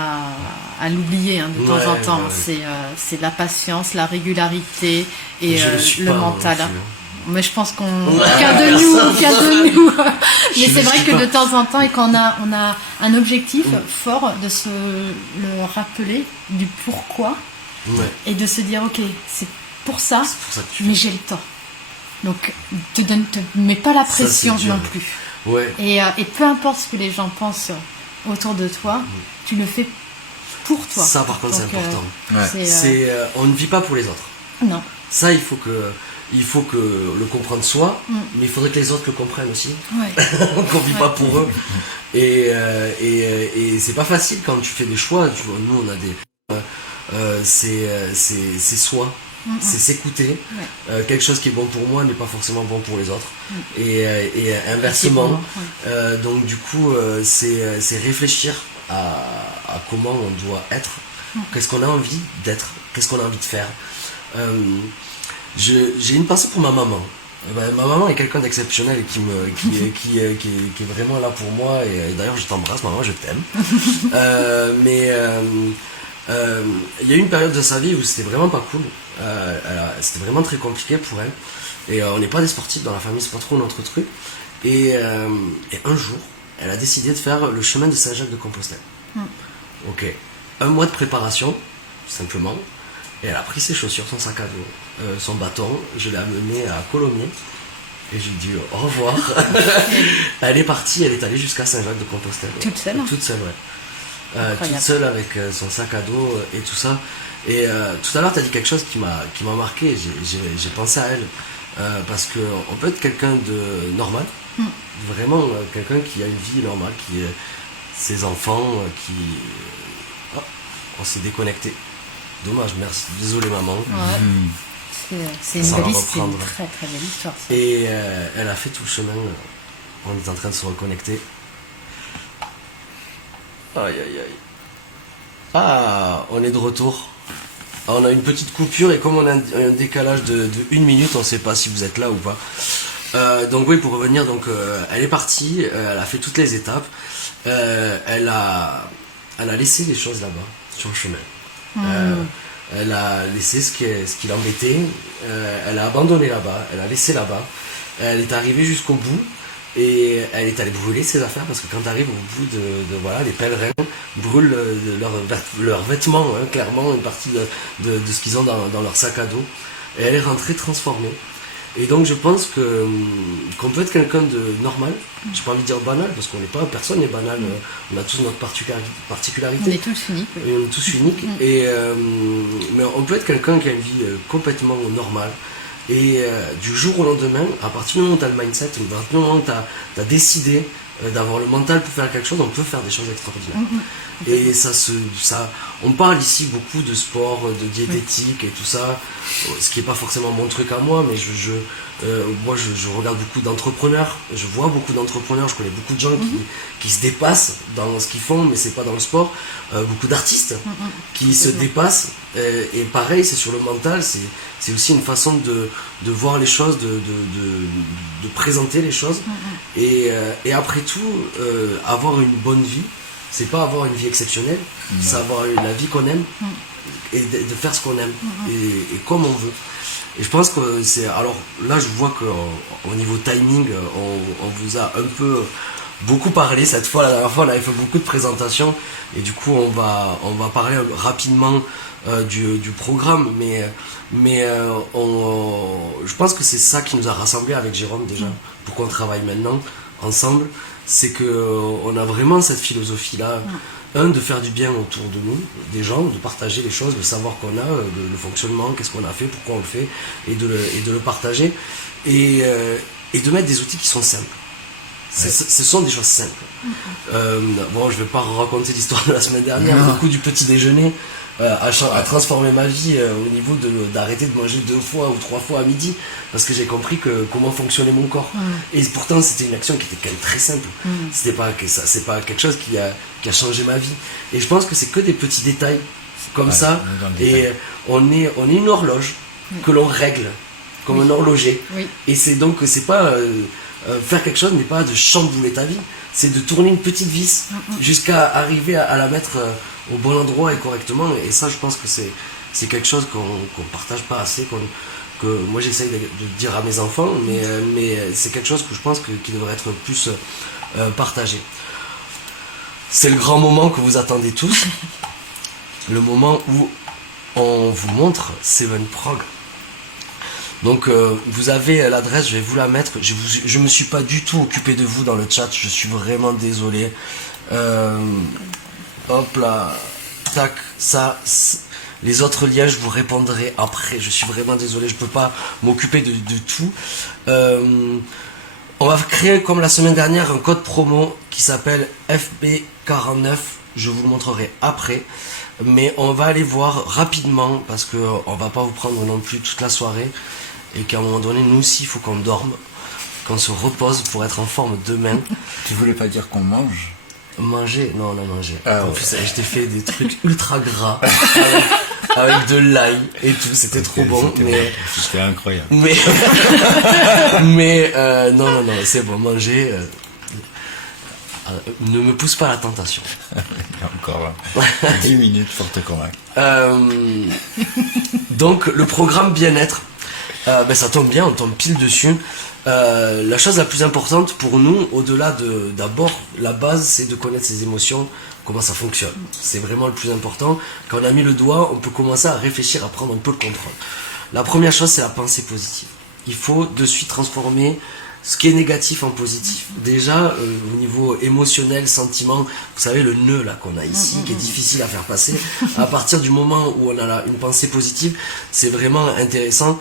à l'oublier de temps en temps. Ouais. C'est la patience, la régularité et le mental. Mais je pense qu'aucun de nous. Mais c'est vrai que de temps en temps, et quand on a un objectif fort, de se le rappeler du pourquoi et de se dire ok, c'est pour ça mais j'ai le temps. Donc te mets pas la pression non plus. Ouais. Et peu importe ce que les gens pensent autour de toi, tu le fais pour toi. Ça par contre c'est important. On ne vit pas pour les autres. Non. Ça il faut que le comprendre soi, mais il faudrait que les autres le comprennent aussi. Ouais. Qu'on vit pas pour eux. Et c'est pas facile quand tu fais des choix. Tu vois, nous on a des c'est soi. C'est s'écouter. Quelque chose qui est bon pour moi n'est pas forcément bon pour les autres. Et inversement. Donc du coup, c'est réfléchir à comment on doit être. Qu'est-ce qu'on a envie d'être. Qu'est-ce qu'on a envie de faire. J'ai une pensée pour ma maman. Ma maman est quelqu'un d'exceptionnel et qui est vraiment là pour moi. Et d'ailleurs, je t'embrasse, maman, je t'aime. Il y a eu une période de sa vie où c'était vraiment pas cool. C'était vraiment très compliqué pour elle. Et on n'est pas des sportifs dans la famille, c'est pas trop notre truc. Et un jour, elle a décidé de faire le chemin de Saint-Jacques-de-Compostelle. Ok. 1 mois de préparation, simplement. Et elle a pris ses chaussures, son sac à dos, son bâton. Je l'ai amenée à Colomiers. Et j'ai dit au revoir. Elle est partie, elle est allée jusqu'à Saint-Jacques-de-Compostelle. Toute seule? Toute seule, ouais. Toute seule avec son sac à dos et tout ça. Et tout à l'heure, tu as dit quelque chose qui m'a marqué. J'ai pensé à elle. Parce qu'on peut être quelqu'un de normal. Vraiment, quelqu'un qui a une vie normale, qui ses enfants, on s'est déconnecté. Dommage, merci. Désolé, maman. C'est une très très belle histoire. Ça. Et elle a fait tout le chemin. On est en train de se reconnecter. Aïe aïe aïe. Ah, on est de retour. On a une petite coupure et comme on a un décalage de 1 minute, on ne sait pas si vous êtes là ou pas. Donc oui, pour revenir, elle est partie, elle a fait toutes les étapes. Elle a laissé les choses là-bas, sur le chemin. Elle a laissé ce qui l'embêtait. Elle a abandonné là-bas, elle a laissé là-bas. Elle est arrivée jusqu'au bout. Et elle est allée brûler ses affaires parce que quand tu arrives au bout les pèlerins brûlent leurs vêtements, clairement, une partie de ce qu'ils ont dans leur sac à dos. Et elle est rentrée transformée. Et donc je pense qu'on peut être quelqu'un de normal, j'ai pas envie de dire banal, parce personne n'est banal, on a tous notre particularité. On est tous uniques. Oui. Et on est tous uniques. Mais on peut être quelqu'un qui a une vie complètement normale. Et du jour au lendemain, à partir du moment où tu as le mindset, à partir du moment où tu as décidé d'avoir le mental pour faire quelque chose, on peut faire des choses extraordinaires. Et on parle ici beaucoup de sport, de diététique et tout ça, ce qui n'est pas forcément mon truc à moi, mais moi je regarde beaucoup d'entrepreneurs, je vois beaucoup d'entrepreneurs, je connais beaucoup de gens qui se dépassent dans ce qu'ils font, mais c'est pas dans le sport, beaucoup d'artistes qui se dépassent, et pareil, c'est sur le mental, c'est aussi une façon de voir les choses, de présenter les choses, et après tout, avoir une bonne vie, c'est pas avoir une vie exceptionnelle, c'est avoir la vie qu'on aime, et de faire ce qu'on aime et comme on veut. Et je pense que c'est... Alors là, je vois qu'au niveau timing, on vous a un peu beaucoup parlé cette fois. La dernière fois, on avait fait beaucoup de présentations et du coup, on va parler rapidement du programme. Mais je pense que c'est ça qui nous a rassemblés avec Jérôme déjà, pour qu'on travaille maintenant ensemble. C'est qu'on a vraiment cette philosophie-là. De faire du bien autour de nous, des gens, de partager les choses, de savoir qu'on a, le fonctionnement, qu'est-ce qu'on a fait, pourquoi on le fait, et de le partager, et de mettre des outils qui sont simples. Ce sont des choses simples. Bon, je ne vais pas raconter l'histoire de la semaine dernière, le coup du petit déjeuner a transformé ma vie au niveau d'arrêter de manger 2 fois ou 3 fois à midi, parce que j'ai compris comment fonctionnait mon corps. Et pourtant, c'était une action qui était quand même très simple. C'est pas quelque chose qui a changé ma vie. Et je pense que c'est que des petits détails comme ça. Et on est une horloge que l'on règle comme un horloger. Et c'est pas faire quelque chose n'est pas de chambouler ta vie, c'est de tourner une petite vis jusqu'à arriver à la mettre au bon endroit et correctement. Et ça, je pense que c'est quelque chose qu'on partage pas assez, que moi j'essaye de dire à mes enfants, mais c'est quelque chose que je pense qui devrait être plus partagé. C'est le grand moment que vous attendez tous, le moment où on vous montre Seven Prog. Donc vous avez l'adresse, je vais vous la mettre. Je me suis pas du tout occupé de vous dans le chat, je suis vraiment désolé. Hop là, tac, ça, les autres liens je vous répondrai après. Je suis vraiment désolé, je peux pas m'occuper de tout. On va créer comme la semaine dernière un code promo qui s'appelle FB49. Je vous le montrerai après. Mais on va aller voir rapidement parce que on va pas vous prendre non plus toute la soirée. Et qu'à un moment donné, nous aussi, il faut qu'on dorme, qu'on se repose pour être en forme demain. Tu voulais pas dire qu'on mange? Manger? Non, manger. En plus, je t'ai fait des trucs ultra gras, avec de l'ail et tout, c'était trop bon. C'était incroyable. Mais non, c'est bon, manger... ne me pousse pas à la tentation. Encore 10 minutes pour te convaincre. Donc, le programme bien-être, ça tombe bien, on tombe pile dessus. La chose la plus importante pour nous, au-delà d'abord, la base, c'est de connaître ses émotions, comment ça fonctionne. C'est vraiment le plus important. Quand on a mis le doigt, on peut commencer à réfléchir, à prendre un peu le contrôle. La première chose, c'est la pensée positive. Il faut de suite transformer ce qui est négatif en positif. Déjà, au niveau émotionnel, sentiment, vous savez, le nœud là qu'on a ici, qui est difficile à faire passer, à partir du moment où on a une pensée positive, c'est vraiment intéressant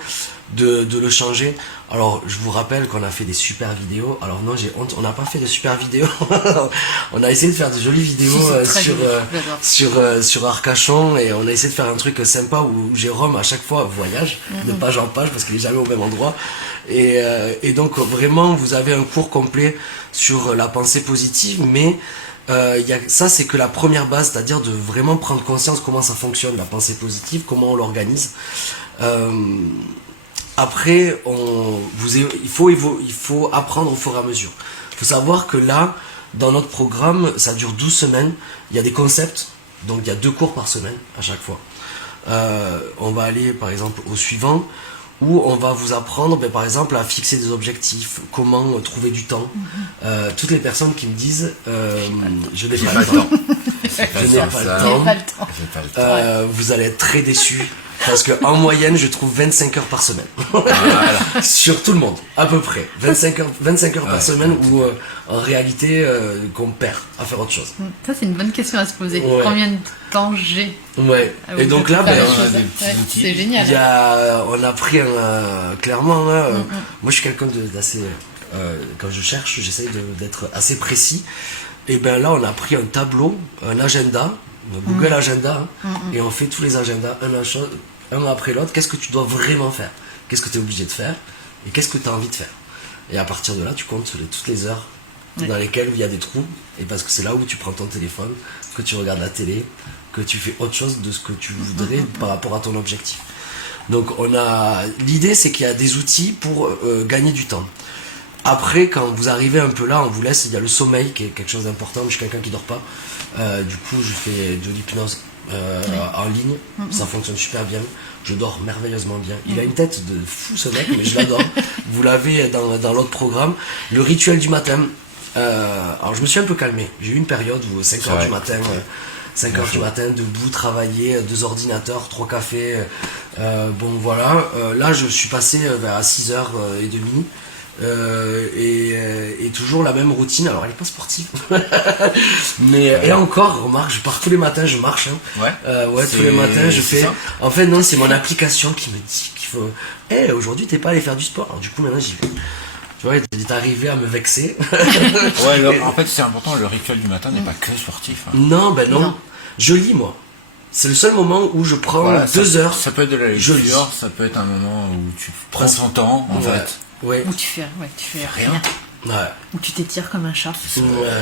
de le changer. Alors, je vous rappelle qu'on a fait des super vidéos. Alors non, j'ai honte, on n'a pas fait de super vidéos. On a essayé de faire de jolies vidéos sur Arcachon, et on a essayé de faire un truc sympa où Jérôme, à chaque fois, voyage de page en page parce qu'il est jamais au même endroit. Et donc, vraiment, vous avez un cours complet sur la pensée positive, mais ça, c'est que la première base, c'est-à-dire de vraiment prendre conscience comment ça fonctionne, la pensée positive, comment on l'organise. Après, il faut apprendre au fur et à mesure. Il faut savoir que là, dans notre programme, ça dure 12 semaines. Il y a des concepts, donc il y a 2 cours par semaine à chaque fois. On va aller par exemple au suivant, où on va vous apprendre par exemple à fixer des objectifs, comment trouver du temps. Toutes les personnes qui me disent je n'ai pas le temps. Je n'ai pas le temps. Vous allez être très déçus. Parce qu'en moyenne, je trouve 25 heures par semaine. Voilà. Sur tout le monde, à peu près. 25 heures par semaine où, en réalité, qu'on perd à faire autre chose. Ça, c'est une bonne question à se poser. Ouais. Combien de temps j'ai? Ouais. Et donc là, c'est génial. On a pris clairement, moi je suis quelqu'un d'assez... quand je cherche, j'essaye d'être assez précis. Et bien là, on a pris un tableau, un agenda, Google Agenda, et on fait tous les agendas, un après l'autre. Qu'est-ce que tu dois vraiment faire? Qu'est-ce que tu es obligé de faire? Et qu'est-ce que tu as envie de faire? Et à partir de là, tu comptes toutes les heures dans lesquelles il y a des trous, et parce que c'est là où tu prends ton téléphone, que tu regardes la télé, que tu fais autre chose de ce que tu voudrais par rapport à ton objectif. Donc l'idée, c'est qu'il y a des outils pour gagner du temps. Après, quand vous arrivez un peu là, on vous laisse, il y a le sommeil qui est quelque chose d'important. Je suis quelqu'un qui dort pas. Du coup, je fais de l'hypnose en ligne. Ça fonctionne super bien. Je dors merveilleusement bien. Il a une tête de fou ce mec, mais je l'adore. Vous l'avez dans l'autre programme. Le rituel du matin. Alors je me suis un peu calmé. J'ai eu une période où 5h du matin, 5h du matin, debout, travailler, 2 ordinateurs, 3 cafés. Bon voilà. Là je suis passé vers 6h30. Et toujours la même routine. Alors elle est pas sportive. Mais et encore, remarque, je pars tous les matins, je marche. Ouais, tous les matins, je fais. Ça. En fait, non, c'est mon application qui me dit qu'il faut. Aujourd'hui, t'es pas allé faire du sport. Alors, du coup, maintenant, j'y vais. Tu vois, t'es arrivé à me vexer. En fait, c'est important. Le rituel du matin n'est pas que sportif. Non. Je lis, moi. C'est le seul moment où je prends 2 heures. Ça peut être de la lecture, ça peut être un moment où tu prends ton temps, en fait. Ouais. Où tu fais rien. Ouais. Où tu t'étires comme un chat.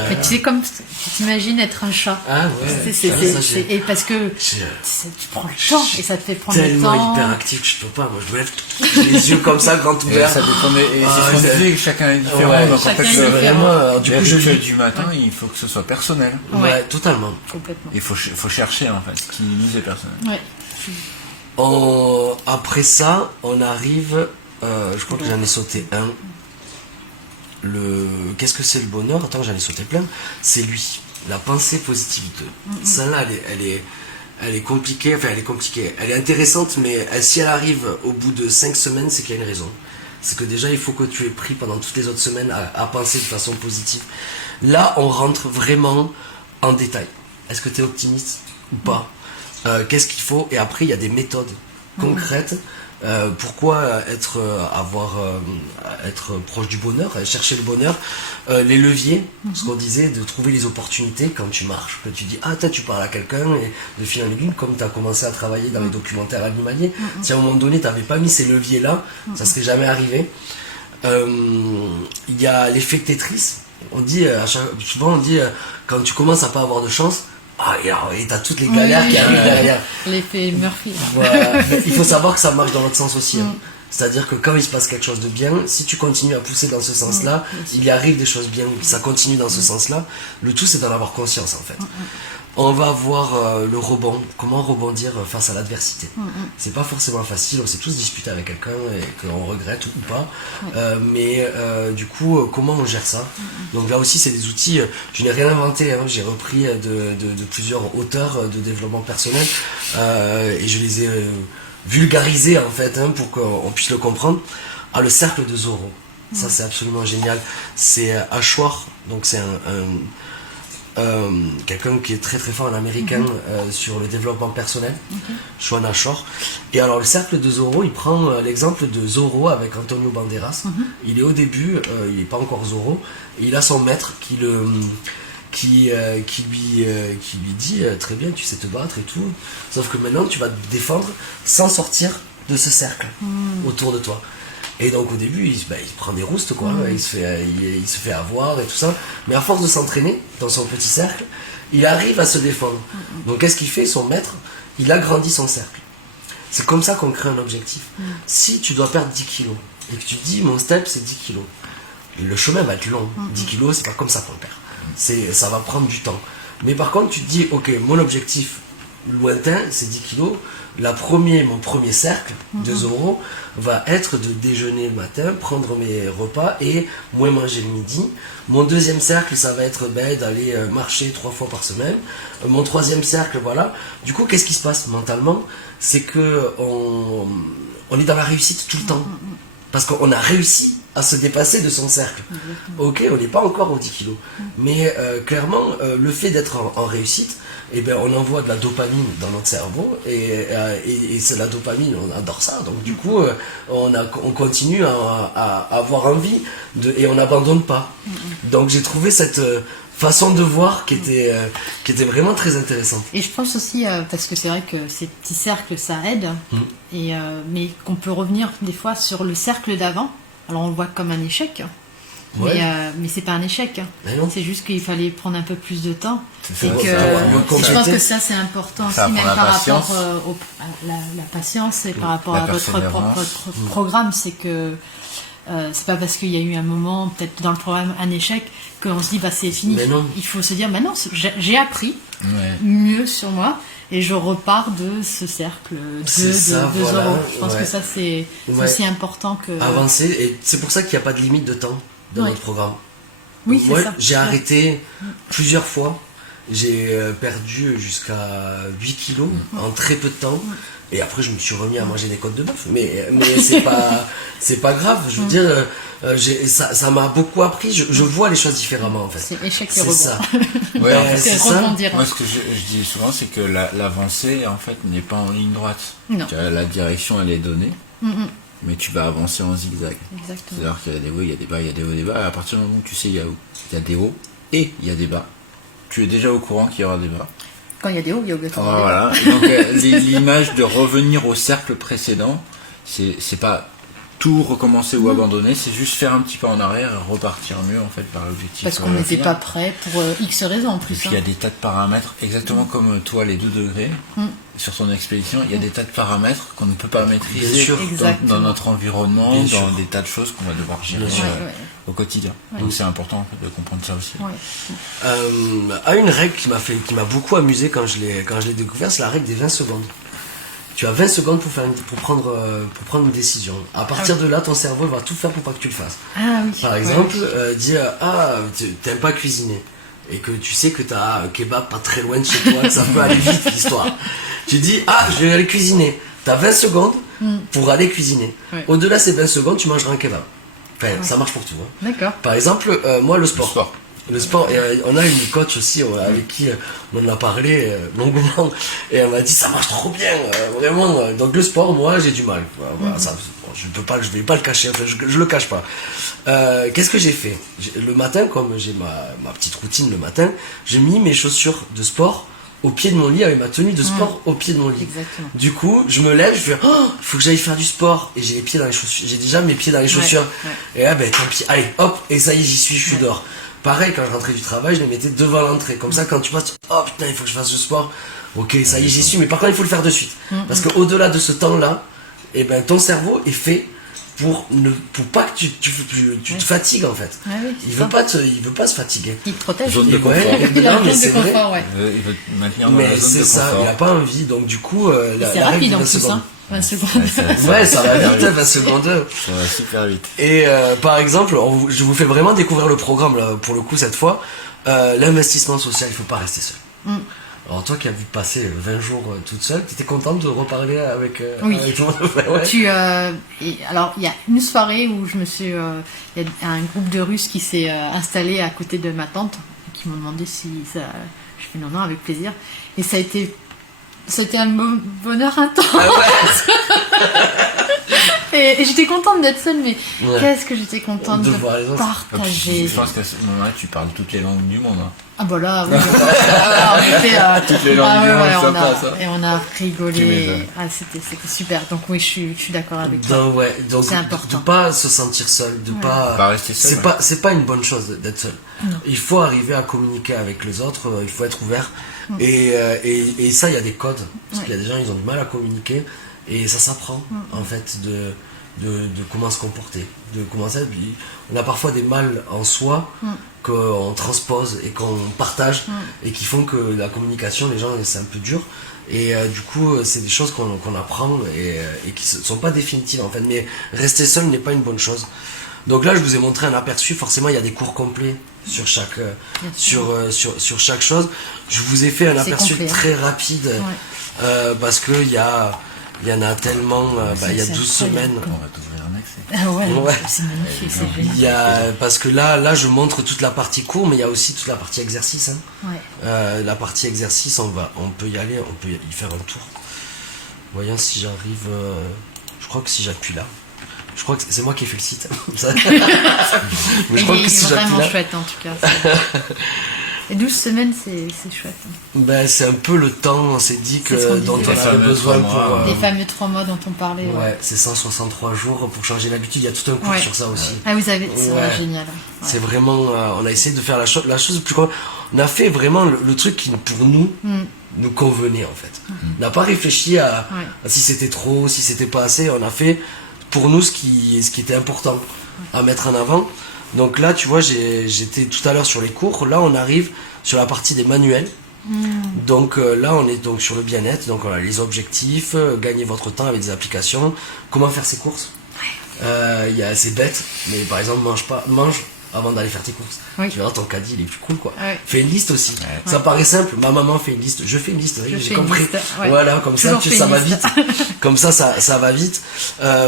Mais tu sais, comme tu t'imagines être un chat. Ah ouais. Et parce que tu prends le temps et ça te fait prendre le temps. Tellement hyperactif que je peux pas. Moi, je me lève les yeux comme ça, grand ouvert. Ça dépend. Et c'est ce qu'on disait, chacun est différent. Donc en fait, vraiment. Du coup, le du matin, il faut que ce soit personnel. Ouais, totalement. Complètement. Il faut chercher en fait ce qui nous est personnel. Ouais. Après ça, on arrive. Je crois que j'en ai sauté un. Qu'est-ce que c'est le bonheur? Attends, j'en ai sauté plein. C'est lui, la pensée positivité. Celle-là, elle est compliquée. Enfin, elle est compliquée. Elle est intéressante, mais si elle arrive au bout de 5 semaines, c'est qu'il y a une raison. C'est que déjà, il faut que tu aies pris pendant toutes les autres semaines à penser de façon positive. Là, on rentre vraiment en détail. Être que tu es optimiste ou pas? Qu'est-ce qu'il faut? Et après, il y a des méthodes concrètes. Pourquoi être proche du bonheur, chercher le bonheur, les leviers, ce qu'on disait, de trouver les opportunités quand tu marches, que tu dis tu parles à quelqu'un et de fil en aiguille, comme tu as commencé à travailler dans les documentaires animaliers, si à un moment donné tu n'avais pas mis ces leviers là, ça serait jamais arrivé. Il y a l'effet Tetris. On dit souvent quand tu commences à pas avoir de chance, et t'as toutes les galères qui arrivent derrière. L'effet Murphy. Voilà. Il faut savoir que ça marche dans l'autre sens aussi. C'est-à-dire que quand il se passe quelque chose de bien, si tu continues à pousser dans ce sens-là, il y arrive des choses bien, ça continue dans ce sens-là. Le tout, c'est d'en avoir conscience, en fait. On va voir le rebond, comment rebondir face à l'adversité. C'est pas forcément facile, on s'est tous disputés avec quelqu'un et qu'on regrette ou pas, mais du coup, comment on gère ça? Donc là aussi, c'est des outils, je n'ai rien inventé, j'ai repris de plusieurs auteurs de développement personnel et je les ai vulgarisés en fait pour qu'on puisse le comprendre. Le cercle de Zorro, ça c'est absolument génial. C'est Ashwar, donc c'est quelqu'un qui est très très fort en américain sur le développement personnel, Shawn Ashore. Et alors le cercle de Zorro, il prend l'exemple de Zorro avec Antonio Banderas. Il est au début, il n'est pas encore Zorro, et il a son maître qui lui dit très bien, tu sais te battre et tout, sauf que maintenant tu vas te défendre sans sortir de ce cercle autour de toi. Et donc au début, il prend des roustes, quoi. Il se fait avoir et tout ça. Mais à force de s'entraîner dans son petit cercle, il arrive à se défendre. Donc qu'est-ce qu'il fait? Son maître, il agrandit son cercle. C'est comme ça qu'on crée un objectif. Si tu dois perdre 10 kilos et que tu te dis mon step c'est 10 kilos, le chemin va être long. 10 kilos, c'est pas comme ça qu'on le perd. Ça va prendre du temps. Mais par contre, tu te dis, ok, mon objectif lointain, c'est 10 kilos. Mon premier cercle de Zorro va être de déjeuner le matin, prendre mes repas et moins manger le midi. Mon deuxième cercle, ça va être d'aller marcher 3 fois par semaine. Mon troisième cercle, voilà. Du coup, qu'est-ce qui se passe mentalement? C'est que on est dans la réussite tout le temps. Parce qu'on a réussi à se dépasser de son cercle. Ok, on n'est pas encore aux 10 kilos. Mais clairement, le fait d'être en réussite, on envoie de la dopamine dans notre cerveau. Et c'est la dopamine, on adore ça. Donc du coup, on continue à avoir envie, et on n'abandonne pas. Donc j'ai trouvé cette façon de voir qui était vraiment très intéressante. Et je pense aussi, parce que c'est vrai que ces petits cercles, ça aide, mais qu'on peut revenir des fois sur le cercle d'avant. Alors on le voit comme un échec, mais c'est pas un échec. C'est juste qu'il fallait prendre un peu plus de temps. Et je pense que ça c'est important aussi, même par rapport à la patience et par rapport à votre programme. C'est que c'est pas parce qu'il y a eu un moment, peut-être dans le programme, un échec, qu'on se dit c'est fini. Il faut se dire non, j'ai appris mieux sur moi. et je repars de ce cercle C'est ça, 2 voilà, euros. Je pense ouais. que ça c'est Ouais. aussi important que... Avancer, et c'est pour ça qu'il n'y a pas de limite de temps dans Ouais. notre programme. Oui, c'est Moi, ça. j'ai Ouais. arrêté plusieurs fois. J'ai perdu jusqu'à 8 kilos en très peu de temps. Et après, je me suis remis à manger des côtes de bœuf. Mais c'est pas grave. Je veux dire, ça m'a beaucoup appris. Je vois les choses différemment, en fait. C'est échec et C'est rebond. ça. Ouais, en fait, c'est C'est ça. rebondir. moi, ce que je dis souvent, c'est que l'avancée, en fait, n'est pas en ligne droite. Non. Tu vois, la direction, elle est donnée, mais tu vas avancer en zigzag. Exactement. C'est-à-dire qu'il y a des hauts, il y a des bas, il y a des hauts, des bas. Et à partir du moment où tu sais il y a des hauts et il y a des bas, tu es déjà au courant qu'il y aura des bas. Quand il y a des hauts, il y a obligatoirement des bas. Voilà. Et donc l'image de revenir au cercle précédent, c'est pas tout recommencer ou abandonner, c'est juste faire un petit pas en arrière et repartir mieux en fait vers l'objectif. Parce qu'on n'était pas prêt pour X raisons en Et plus. puis il y a des tas de paramètres, exactement comme toi les 2 degrés sur ton expédition, il y a des tas de paramètres qu'on ne peut pas maîtriser Bien sûr. dans Exactement. notre environnement, Bien dans sûr. des tas de choses qu'on va devoir gérer Bien sûr. Ouais. au quotidien. Donc c'est important en fait, de comprendre ça aussi. Ouais. Une règle qui m'a beaucoup amusé quand je l'ai découvert, c'est la règle des 20 secondes. Tu as 20 secondes pour prendre une décision. À partir de là, ton cerveau va tout faire pour pas que tu le fasses. Ah oui. Par exemple, dire t'aimes pas cuisiner et que tu sais que t'as un kebab pas très loin de chez toi, ça peut aller vite l'histoire. Tu dis je vais aller cuisiner. T'as 20 secondes pour aller cuisiner. Ouais. Au-delà de ces 20 secondes, tu mangeras un kebab. Enfin, ça marche pour tout. Hein. D'accord. Par exemple, moi le Le sport. sport. Le sport, et on a une coach aussi avec qui on en a parlé longuement et elle m'a dit ça marche trop bien, vraiment. Donc le sport, moi j'ai du mal. Voilà, ça, bon, je vais pas le cacher, enfin, je le cache pas. Qu'est-ce que j'ai fait? Le matin, comme j'ai ma petite routine le matin, j'ai mis mes chaussures de sport au pied de mon lit avec ma tenue de sport au pied de mon lit. Exactement. Du coup, je me lève, je fais faut que j'aille faire du sport et j'ai les pieds dans les chaussures. J'ai déjà mes pieds dans les chaussures. Ouais. Et là, tant pis, allez, hop, et ça y est, j'y suis, je suis dehors. Pareil, quand je rentrais du travail, je les mettais devant l'entrée. Comme ça, quand tu passes, oh putain, il faut que je fasse le sport. Ok, ça y est, j'y suis, mais par contre, il faut le faire de suite. Parce qu'au-delà de ce temps-là, ton cerveau est fait pour pas que tu te fatigues, en fait. Ah oui, Il veut pas se fatiguer. Il te protège. Zone de Et confort. Il a non, une mais zone c'est de vrai. confort, ouais. Il veut te maintenir dans Mais la zone c'est de ça, confort. il a pas envie, donc du coup, C'est la règle rapide des en 20 plus, secondes. hein. 20 secondes. Ouais, ça va vite, 20 secondes. Ça va super vite. Et par exemple, je vous fais vraiment découvrir le programme là, pour le coup cette fois. L'investissement social, il faut pas rester seul. Alors toi qui as vu passer 20 jours toute seule, tu étais contente de reparler avec, Oui. avec tout le monde? Ouais. Alors, il y a une soirée où il y a un groupe de Russes qui s'est installé à côté de ma tante, qui m'ont demandé si ça. Je fais non, avec plaisir. Et ça a été un bonheur intense. Et j'étais contente d'être seule, mais Ouais. qu'est-ce que j'étais contente De de voir les autres. partager. Je pense qu'à ce moment-là, tu parles toutes les langues du monde. Hein. Ah bah là, oui. On était, Toutes les langues du monde, sympa, ça. et on a Tu rigolé. m'étonnes. Ah, c'était super. Donc oui, je suis d'accord avec toi. Donc C'est important. de pas se sentir seul, de pas rester seul. c'est pas une bonne chose d'être seul. Il faut arriver à communiquer avec les autres, il faut être ouvert. Et ça, il y a des codes. Parce qu'il y a des gens, ils ont du mal à communiquer. Et ça s'apprend, en fait, de comment se comporter. De comment ça. Puis, on a parfois des mal en soi qu'on transpose et qu'on partage et qui font que la communication, les gens, c'est un peu dur. Et du coup, c'est des choses qu'on apprend et qui ne sont pas définitives, en fait. Mais rester seul n'est pas une bonne chose. Donc là, je vous ai montré un aperçu. Forcément, il y a des cours complets sur chaque, sur chaque chose. Je vous ai fait un aperçu complet, hein. très rapide parce qu'il y en a tellement. Il y a 12 semaines. On va t'ouvrir un accès. Ah ouais, Ouais. c'est magnifique, c'est génial. Parce que là, je montre toute la partie cours, mais il y a aussi toute la partie exercice. Hein. Ouais. La partie exercice, on peut y aller, on peut y faire un tour. Voyons si j'arrive. Je crois que si j'appuie là. Je crois que c'est moi qui ai fait le site. Mais je crois il que si est j'appuie vraiment là. chouette en tout cas. Et 12 semaines, c'est chouette. C'est un peu le temps, on s'est dit C'est ce qu'on dont disait. on avait besoin Les fameux pour. 3 mois, Les fameux 3 mois dont on parlait. Ouais, c'est 163 jours pour changer l'habitude. Il y a tout un cours Ouais. sur ça aussi. Ah, c'est Ouais. génial. Ouais. C'est vraiment. On a essayé de faire la chose le plus. On a fait vraiment le truc qui, pour nous, nous convenait en fait. On n'a pas réfléchi à si c'était trop, si c'était pas assez. On a fait pour nous ce qui était important à mettre en avant. Donc là, tu vois, j'étais tout à l'heure sur les cours. Là, on arrive sur la partie des manuels. Donc là, on est donc sur le bien-être. Donc on a les objectifs, gagner votre temps avec des applications, comment faire ses courses. C'est bête, mais par exemple, mange avant d'aller faire tes courses. Oui. Tu verras, ton caddie, il est plus cool, quoi. Ouais. Fais une liste aussi. Ça paraît simple. Ma maman fait une liste. Je fais une liste. J'ai compris. Ouais. Voilà, comme ça, Toujours ça va vite. Comme ça va vite.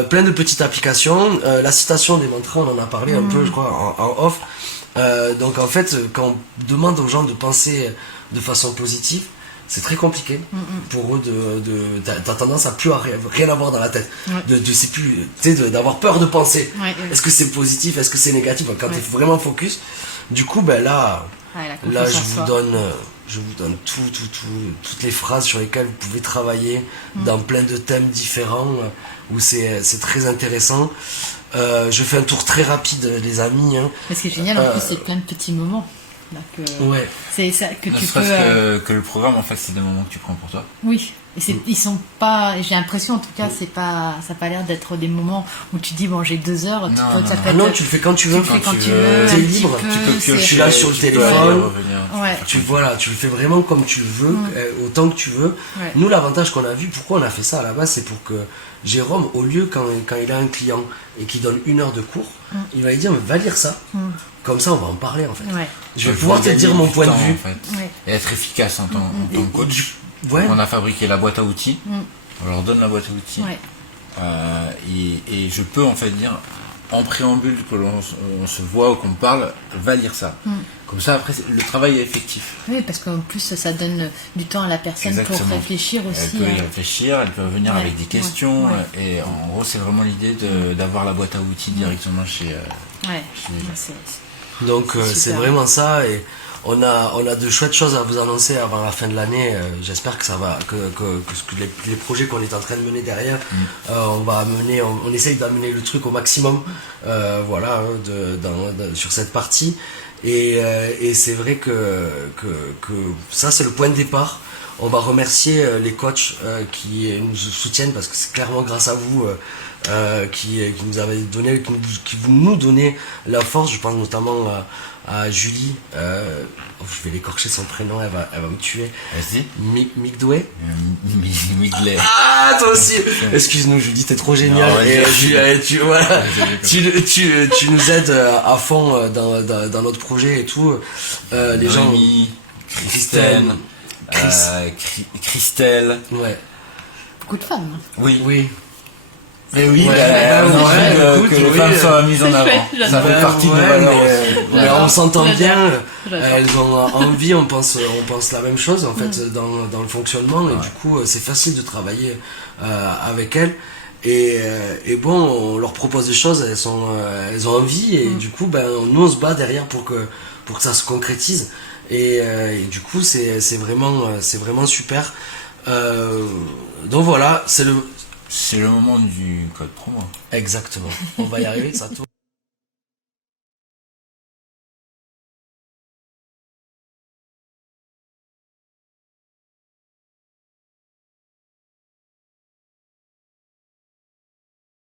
Plein de petites applications. La citation des mantras, on en a parlé un peu, je crois, en off. Donc en fait, quand on demande aux gens de penser de façon positive, c'est très compliqué pour eux t'as tendance à plus rien avoir dans la tête, c'est plus, d'avoir peur de penser. Est-ce que c'est positif, est-ce que c'est négatif, quand t'es vraiment focus. Du coup, là je vous donne toutes les phrases sur lesquelles vous pouvez travailler dans plein de thèmes différents où c'est très intéressant. Je fais un tour très rapide, les amis. Mais ce qui est génial, en plus, c'est plein de petits moments. Là, c'est ça que tu peux. Que le programme, en fait, c'est des moments que tu prends pour toi. Oui. Et ils sont pas. J'ai l'impression, en tout cas, ça n'a pas l'air d'être des moments où tu dis bon, j'ai 2 heures. Non, tu le fais quand tu veux. Tu le fais quand tu veux. T'es libre. Tu peux piocher. Je suis là sur le téléphone. Tu le fais vraiment comme tu veux, autant que tu veux. Nous, l'avantage qu'on a vu, pourquoi on a fait ça à la base, c'est pour que Jérôme, au lieu quand il a un client et qu'il donne 1 heure de cours, il va lui dire mais va lire ça. Comme ça, on va en parler en fait. Je vais pouvoir te dire mon point de vue. En fait. Et être efficace en tant que coach. On a fabriqué la boîte à outils. On leur donne la boîte à outils. Et je peux en fait dire, en préambule, que l'on se voit ou qu'on me parle, va lire ça. Comme ça, après, le travail est effectif. Oui, parce qu'en plus, ça donne du temps à la personne pour réfléchir aussi. Elle peut y réfléchir, elle peut venir avec des questions. Et en gros, c'est vraiment l'idée d'avoir la boîte à outils directement chez les gens. Donc c'est vraiment ça, et on a de chouettes choses à vous annoncer avant la fin de l'année. J'espère que ça va, que les projets qu'on est en train de mener derrière, on essaye d'amener le truc au maximum, sur cette partie. Et c'est vrai que ça c'est le point de départ. On va remercier les coachs qui nous soutiennent, parce que c'est clairement grâce à vous qui nous avez donné, qui nous donnez la force. Je pense notamment à Julie, je vais l'écorcher son prénom, elle va me tuer. Vas-y. Migdoué. Migdoué. Ah, toi aussi. Excuse-nous Julie, t'es trop génial. Tu nous aides à fond dans notre projet et tout. Les gens. Christelle. Ouais. Beaucoup de femmes. Oui. Mais oui, que les femmes soient mises en avant. Ça fait partie de nos valeurs. On s'entend bien. Elles ont envie, on pense la même chose en fait dans le fonctionnement, et du coup c'est facile de travailler avec elles. Et bon, on leur propose des choses, elles ont envie, et du coup nous on se bat derrière pour que ça se concrétise. Et du coup c'est vraiment super. Donc voilà, c'est le moment du code promo. Exactement. On va y arriver, ça tourne.